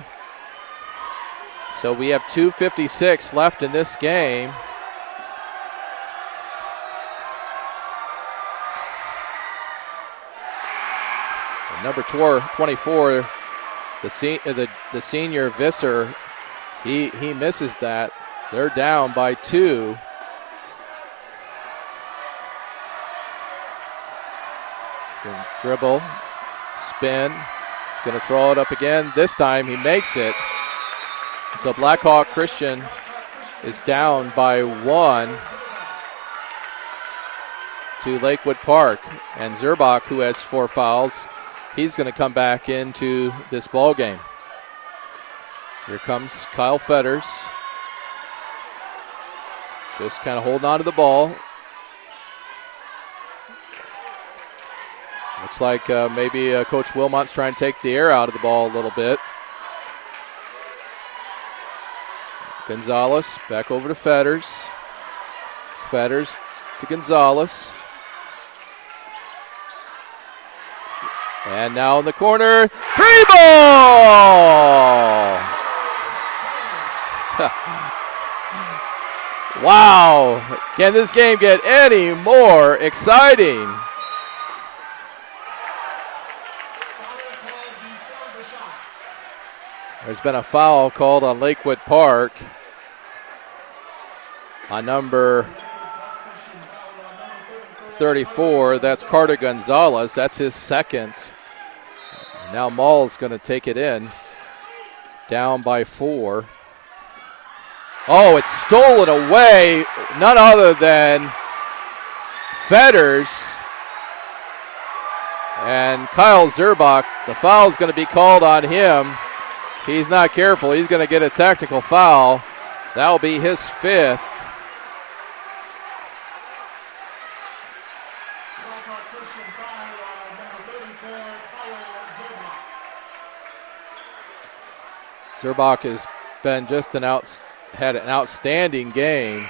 So we have 2:56 left in this game. And number 24, the senior Visser, he misses that. They're down by 2. Dribble, spin, going to throw it up again. This time he makes it. So Blackhawk Christian is down by 1 to Lakewood Park. And Zerbach, who has 4 fouls, he's going to come back into this ball game. Here comes Kyle Fetters. Just kind of holding on to the ball. Looks like maybe Coach Wilmot's trying to take the air out of the ball a little bit. Gonzalez back over to Fetters. Fetters to Gonzalez. And now in the corner, 3 ball! Wow, can this game get any more exciting? There's been a foul called on Lakewood Park on number 34. That's Carter Gonzalez. That's his second. Now Maul's going to take it in. Down by 4. Oh, it's stolen away. None other than Fetters. And Kyle Zerbach, the foul is going to be called on him. He's not careful. He's going to get a technical foul. That'll be his 5th. Zerbach has been just had an outstanding game.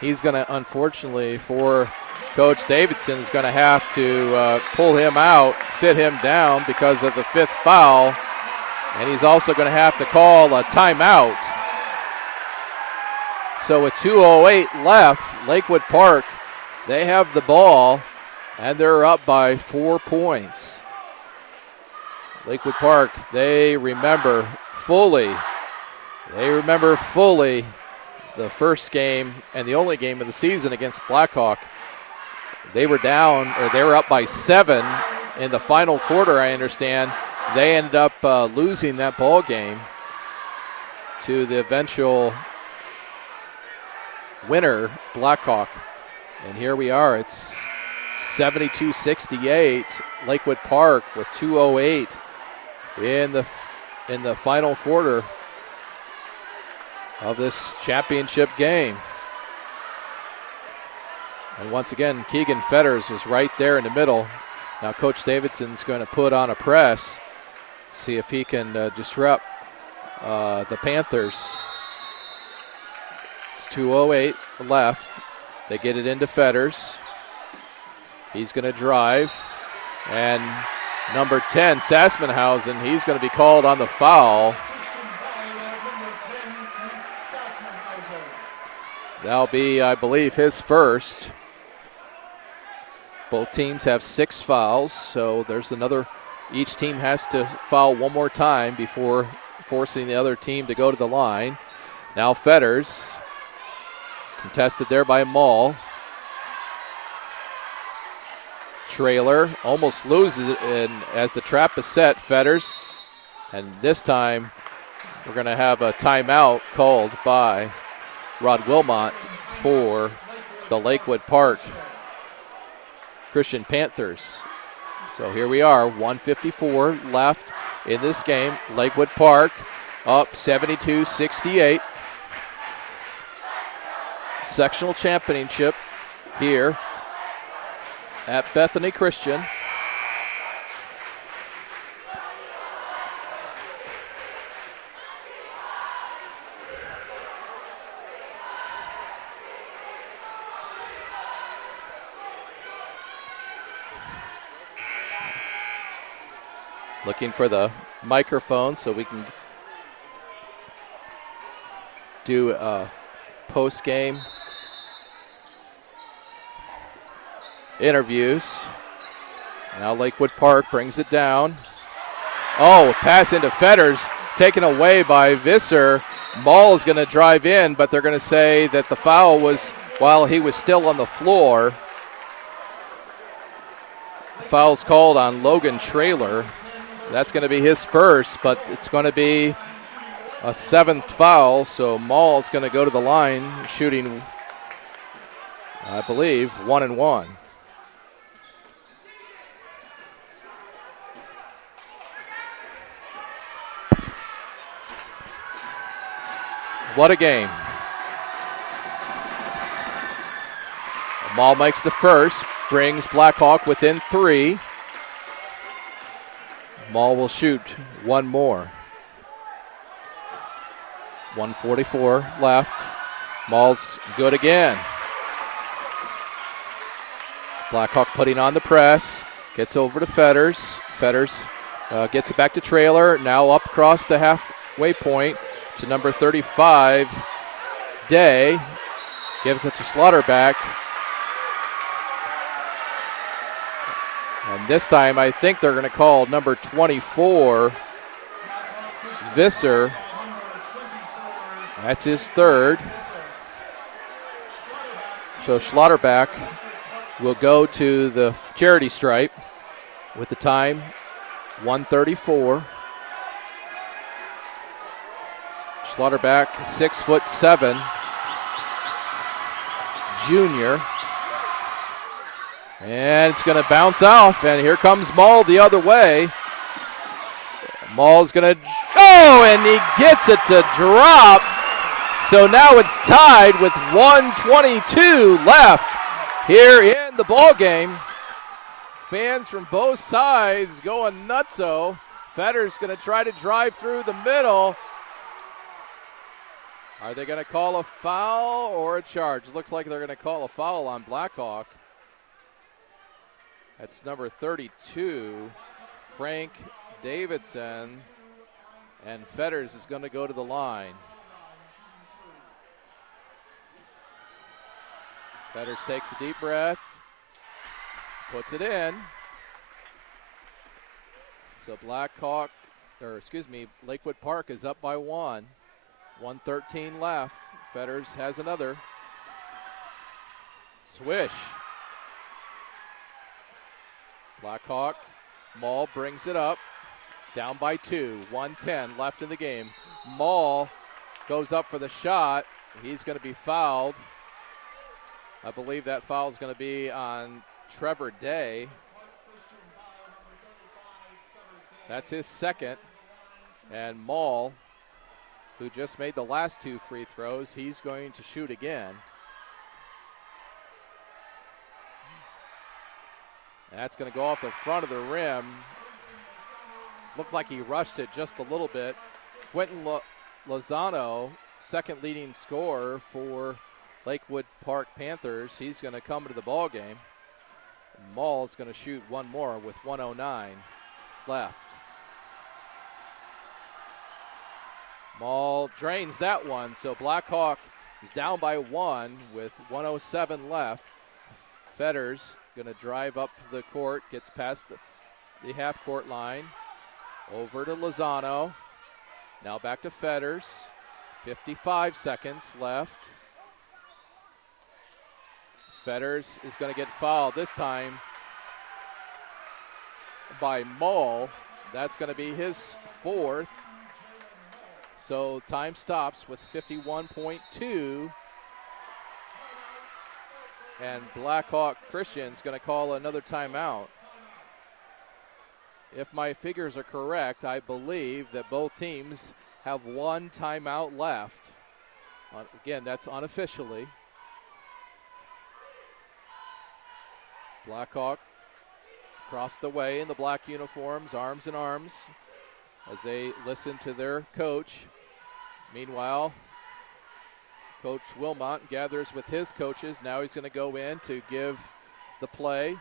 He's going to, unfortunately, for Coach Davidson, is going to have to pull him out, sit him down because of the 5th foul. And he's also going to have to call a timeout. So with 2:08 left, Lakewood Park, they have the ball, and they're up by 4 points. Lakewood Park, they remember fully the first game and the only game of the season against Blackhawk. They were down, or they were up by 7 in the final quarter, I understand. They ended up losing that ball game to the eventual winner, Blackhawk. And here we are. It's 72-68. Lakewood Park with 2:08 in the final quarter of this championship game. And once again, Keegan Fetters was right there in the middle. Now Coach Davidson's going to put on a press, see if he can disrupt the Panthers. It's 2:08 left. They get it into Fetters. He's going to drive. And number 10, Sassmanhausen, he's going to be called on the foul. That'll be, I believe, his first. Both teams have 6 fouls, so there's another. Each team has to foul one more time before forcing the other team to go to the line. Now Fetters, contested there by Maul. Trailer almost loses it as the trap is set, Fetters. And this time we're going to have a timeout called by Rod Wilmot for the Lakewood Park Christian Panthers. So here we are, 1:54 left in this game. Lakewood Park up 72-68. Sectional championship here at Bethany Christian. Looking for the microphone so we can do a post-game interviews. Now Lakewood Park brings it down. Oh, pass into Fetters, taken away by Visser. Maul is going to drive in, but they're going to say that the foul was while he was still on the floor. Foul's called on Logan Traylor. That's going to be his first, but it's going to be a seventh foul, so Maul's going to go to the line shooting, I believe, 1-1. What a game. Maul makes the first, brings Blackhawk within 3. Maul will shoot one more. 1:44 left. Maul's good again. Blackhawk putting on the press. Gets over to Fetters. Fetters gets it back to Traylor. Now up across the halfway point to number 35, Day. Gives it to Slaughterback. And this time I think they're going to call number 24, Visser. That's his third. So Schlotterback will go to the charity stripe with the time 1:34. Schlotterback, 6'7", junior. And it's going to bounce off, and here comes Maul the other way. Maul's going to, and he gets it to drop. So now it's tied with 1:22 left here in the ball game. Fans from both sides going nutso. Fetter's going to try to drive through the middle. Are they going to call a foul or a charge? Looks like they're going to call a foul on Blackhawk. That's number 32, Frank Davidson, and Fetters is going to go to the line. Fetters takes a deep breath, puts it in. So Lakewood Park is up by 1. 1:13 left. Fetters has another. Swish. Blackhawk, Maul brings it up, down by 2, 1:10 left in the game. Maul goes up for the shot. He's going to be fouled. I believe that foul is going to be on Trevor Day. That's his second. And Maul, who just made the last 2 free throws, he's going to shoot again. That's going to go off the front of the rim. Looked like he rushed it just a little bit. Quentin Lozano, second leading scorer for Lakewood Park Panthers. He's going to come into the ball game. Maul's going to shoot one more with 1:09 left. Maul drains that one, so Blackhawk is down by 1 with 1:07 left. Fetters going to drive up to the court, gets past the half-court line, over to Lozano. Now back to Fetters. 55 seconds left. Fetters is going to get fouled this time by Maul. That's going to be his 4th. So time stops with 51.2. And Blackhawk Christian's going to call another timeout. If my figures are correct, I believe that both teams have 1 timeout left. Again, that's unofficially. Blackhawk across the way in the black uniforms, arms in arms, as they listen to their coach. Meanwhile, Coach Wilmot gathers with his coaches. Now he's going to go in to give the play.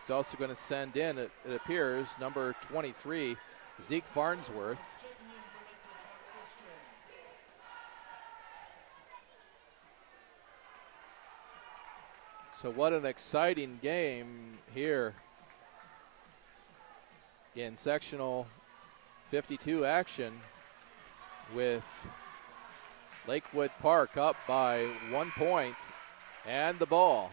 He's also going to send in, it appears, number 23, Zeke Farnsworth. So what an exciting game here in sectional 52 action, with Lakewood Park up by 1 point and the ball.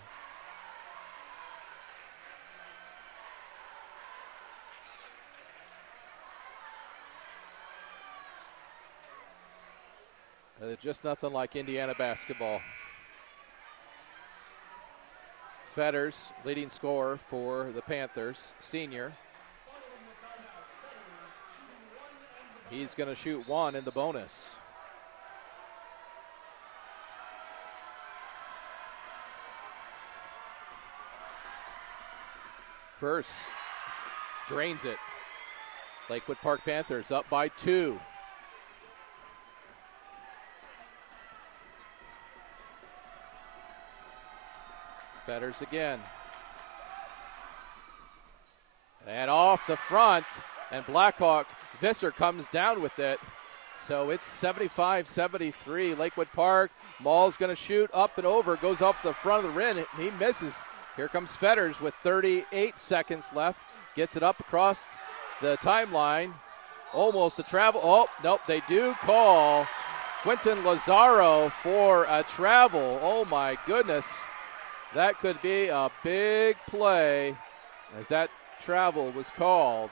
Just nothing like Indiana basketball. Fetters, leading scorer for the Panthers, senior. He's going to shoot one in the bonus. First, drains it. Lakewood Park Panthers up by 2. Fetters again. And off the front, and Blackhawk Visser comes down with it. So it's 75-73. Lakewood Park. Maul's going to shoot up and over. Goes up the front of the rim. He misses. Here comes Fetters with 38 seconds left. Gets it up across the timeline. Almost a travel. Oh, nope. They do call Quentin Lazaro for a travel. Oh, my goodness. That could be a big play as that travel was called.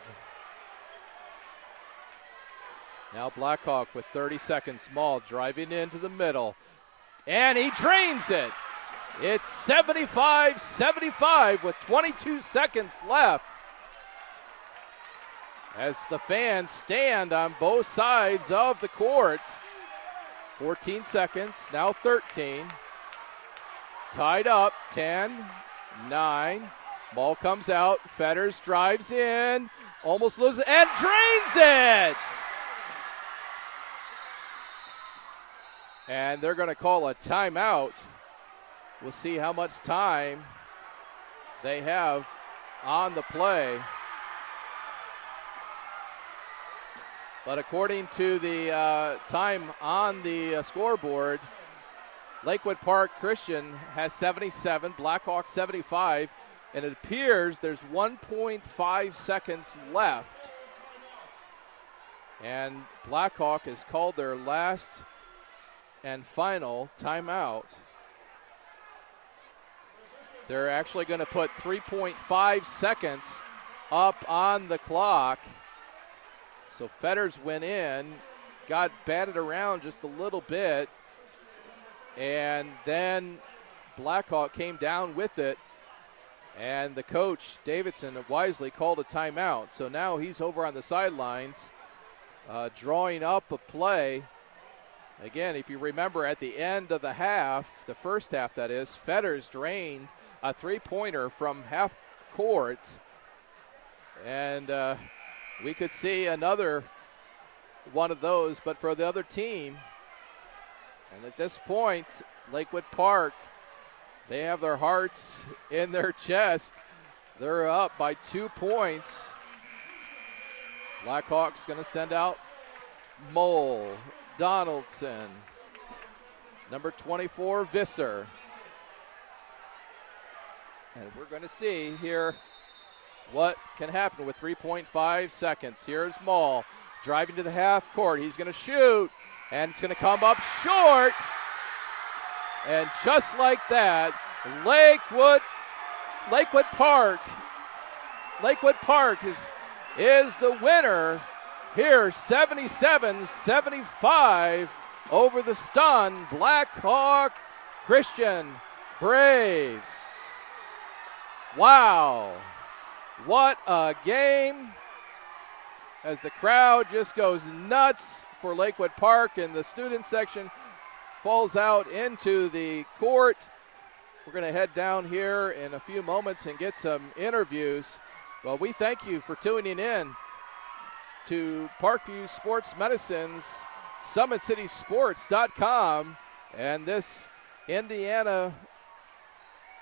Now Blackhawk with 30 seconds. Maul driving into the middle. And he drains it. It's 75-75 with 22 seconds left. As the fans stand on both sides of the court. 14 seconds, now 13. Tied up, 10, 9. Ball comes out. Fetters drives in. Almost loses and drains it. And they're going to call a timeout. We'll see how much time they have on the play. But according to the time on the scoreboard, Lakewood Park Christian has 77, Blackhawk 75, and it appears there's 1.5 seconds left. And Blackhawk has called their last and final timeout. They're actually going to put 3.5 seconds up on the clock. So Fetters went in, got batted around just a little bit, and then Blackhawk came down with it, and the coach, Davidson, wisely called a timeout. So now he's over on the sidelines drawing up a play. Again, if you remember at the end of the half, the first half that is, Fetters drained a three-pointer from half court, and we could see another one of those, but for the other team. And at this point, Lakewood Park, they have their hearts in their chest. They're up by 2 points. Blackhawks going to send out Mole, Donaldson, number 24, Visser. And we're going to see here what can happen with 3.5 seconds. Here's Maul driving to the half court. He's going to shoot, and it's going to come up short. And just like that, Lakewood Park is the winner here, 77-75 over the stunned Blackhawk Christian Braves. Wow, what a game, as the crowd just goes nuts for Lakewood Park, and the student section falls out into the court. We're going to head down here in a few moments and get some interviews. Well, we thank you for tuning in to Parkview Sports Medicine's SummitCitySports.com and this Indiana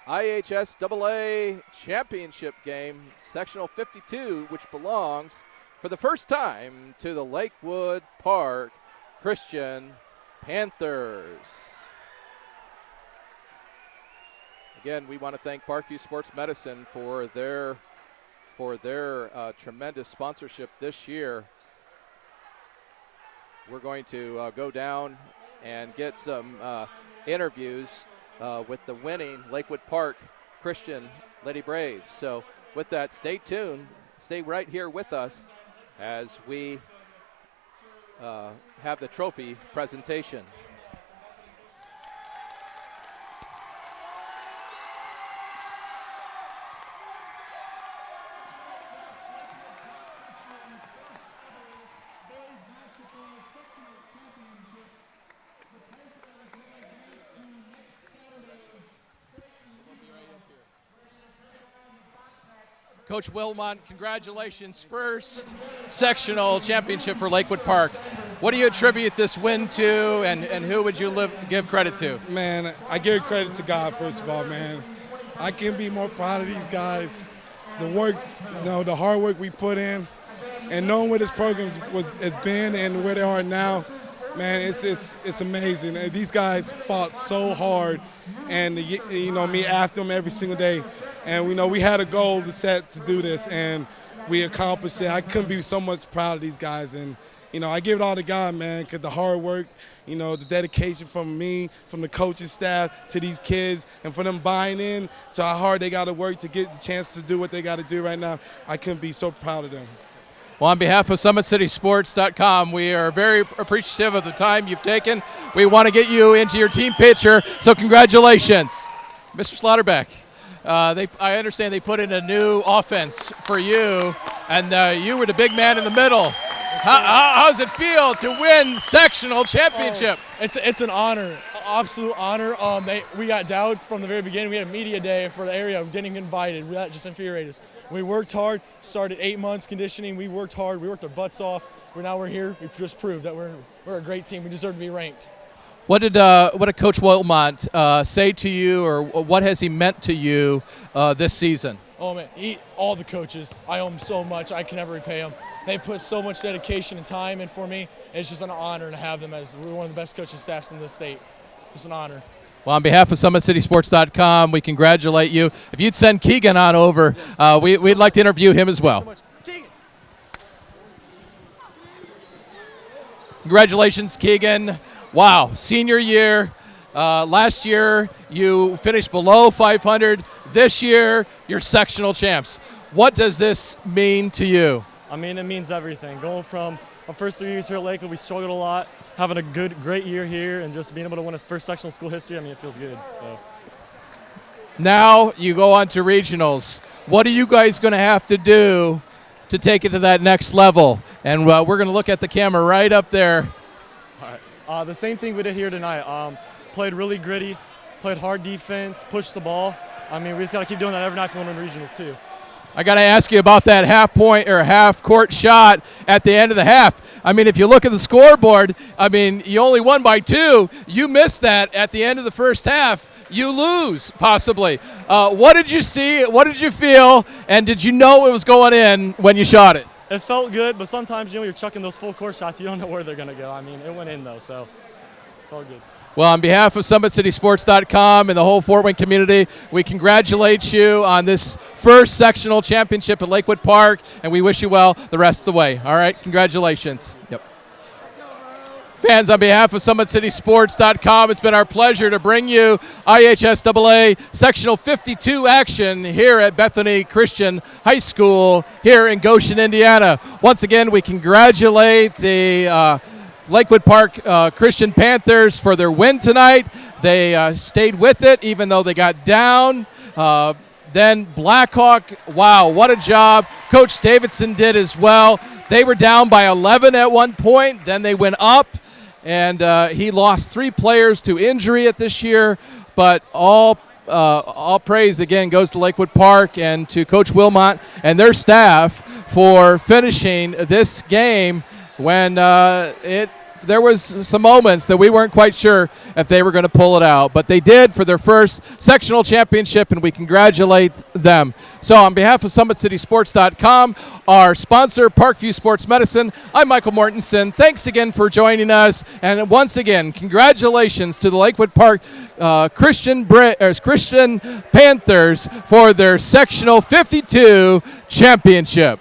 IHSAA championship game, sectional 52, which belongs for the first time to the Lakewood Park Christian Panthers. Again, we want to thank Parkview Sports Medicine for their tremendous sponsorship this year. We're going to go down and get some interviews with the winning Lakewood Park Christian Lady Braves. So with that, stay tuned. Stay right here with us as we have the trophy presentation. Coach Wilmot, congratulations. First sectional championship for Lakewood Park. What do you attribute this win to, and who would you give credit to? Man, I give credit to God, first of all, man. I can't be more proud of these guys. The work, the hard work we put in, and knowing where this program has been and where they are now, man, it's amazing. And these guys fought so hard, and me after them every single day. And we had a goal to set to do this, and we accomplished it. I couldn't be so much proud of these guys. And, I give it all to God, man, because the hard work, the dedication from me, from the coaching staff to these kids, and for them buying in to how hard they got to work to get the chance to do what they got to do right now, I couldn't be so proud of them. Well, on behalf of SummitCitySports.com, we are very appreciative of the time you've taken. We want to get you into your team picture, so congratulations. Mr. Slaughterback. I understand they put in a new offense for you, and you were the big man in the middle. How does it feel to win sectional championship? It's an honor, absolute honor. We got doubts from the very beginning. We had a media day for the area of getting invited. That just infuriated us. We worked hard, started 8 months conditioning. We worked hard. We worked our butts off. Now we're here. We just proved that we're a great team. We deserve to be ranked. What did Coach Wilmot say to you, or what has he meant to you this season? Oh, man, all the coaches. I owe them so much. I can never repay them. They put so much dedication and time in for me. It's just an honor to have them as we're one of the best coaching staffs in the state. It's an honor. Well, on behalf of SummitCitySports.com, we congratulate you. If you'd send Keegan on over, we'd like to interview him as well. Congratulations, Keegan. Wow, senior year. Last year, you finished below 500. This year, you're sectional champs. What does this mean to you? I mean, it means everything. Going from our first 3 years here at Lakewood, we struggled a lot. Having a great year here and just being able to win a first sectional school history, I mean, it feels good. So. Now you go on to regionals. What are you guys going to have to do to take it to that next level? And we're going to look at the camera right up there. All right. The same thing we did here tonight. Played really gritty, played hard defense, pushed the ball. I mean, we just got to keep doing that every night for winning regionals too. I got to ask you about that half-court shot at the end of the half. I mean, if you look at the scoreboard, I mean, you only won by 2. You missed that at the end of the first half. You lose, possibly. What did you see? What did you feel? And did you know it was going in when you shot it? It felt good, but sometimes, you're chucking those full court shots, you don't know where they're going to go. I mean, it went in, though, so it felt good. Well, on behalf of SummitCitySports.com and the whole Fort Wayne community, we congratulate you on this first sectional championship at Lakewood Park, and we wish you well the rest of the way. All right, congratulations. Yep. Fans, on behalf of SummitCitySports.com, it's been our pleasure to bring you IHSAA Sectional 52 action here at Bethany Christian High School here in Goshen, Indiana. Once again, we congratulate the Lakewood Park Christian Panthers for their win tonight. They stayed with it even though they got down. Then Blackhawk, wow, what a job. Coach Davidson did as well. They were down by 11 at one point. Then they went up, and he lost 3 players to injury at this year. But all all praise again goes to Lakewood Park and to Coach Wilmot and their staff for finishing this game when there was some moments that we weren't quite sure if they were going to pull it out, but they did for their first sectional championship, and we congratulate them. So on behalf of SummitCitySports.com, our sponsor, Parkview Sports Medicine, I'm Michael Mortensen. Thanks again for joining us, and once again, congratulations to the Lakewood Park Christian Panthers for their sectional 52 championship.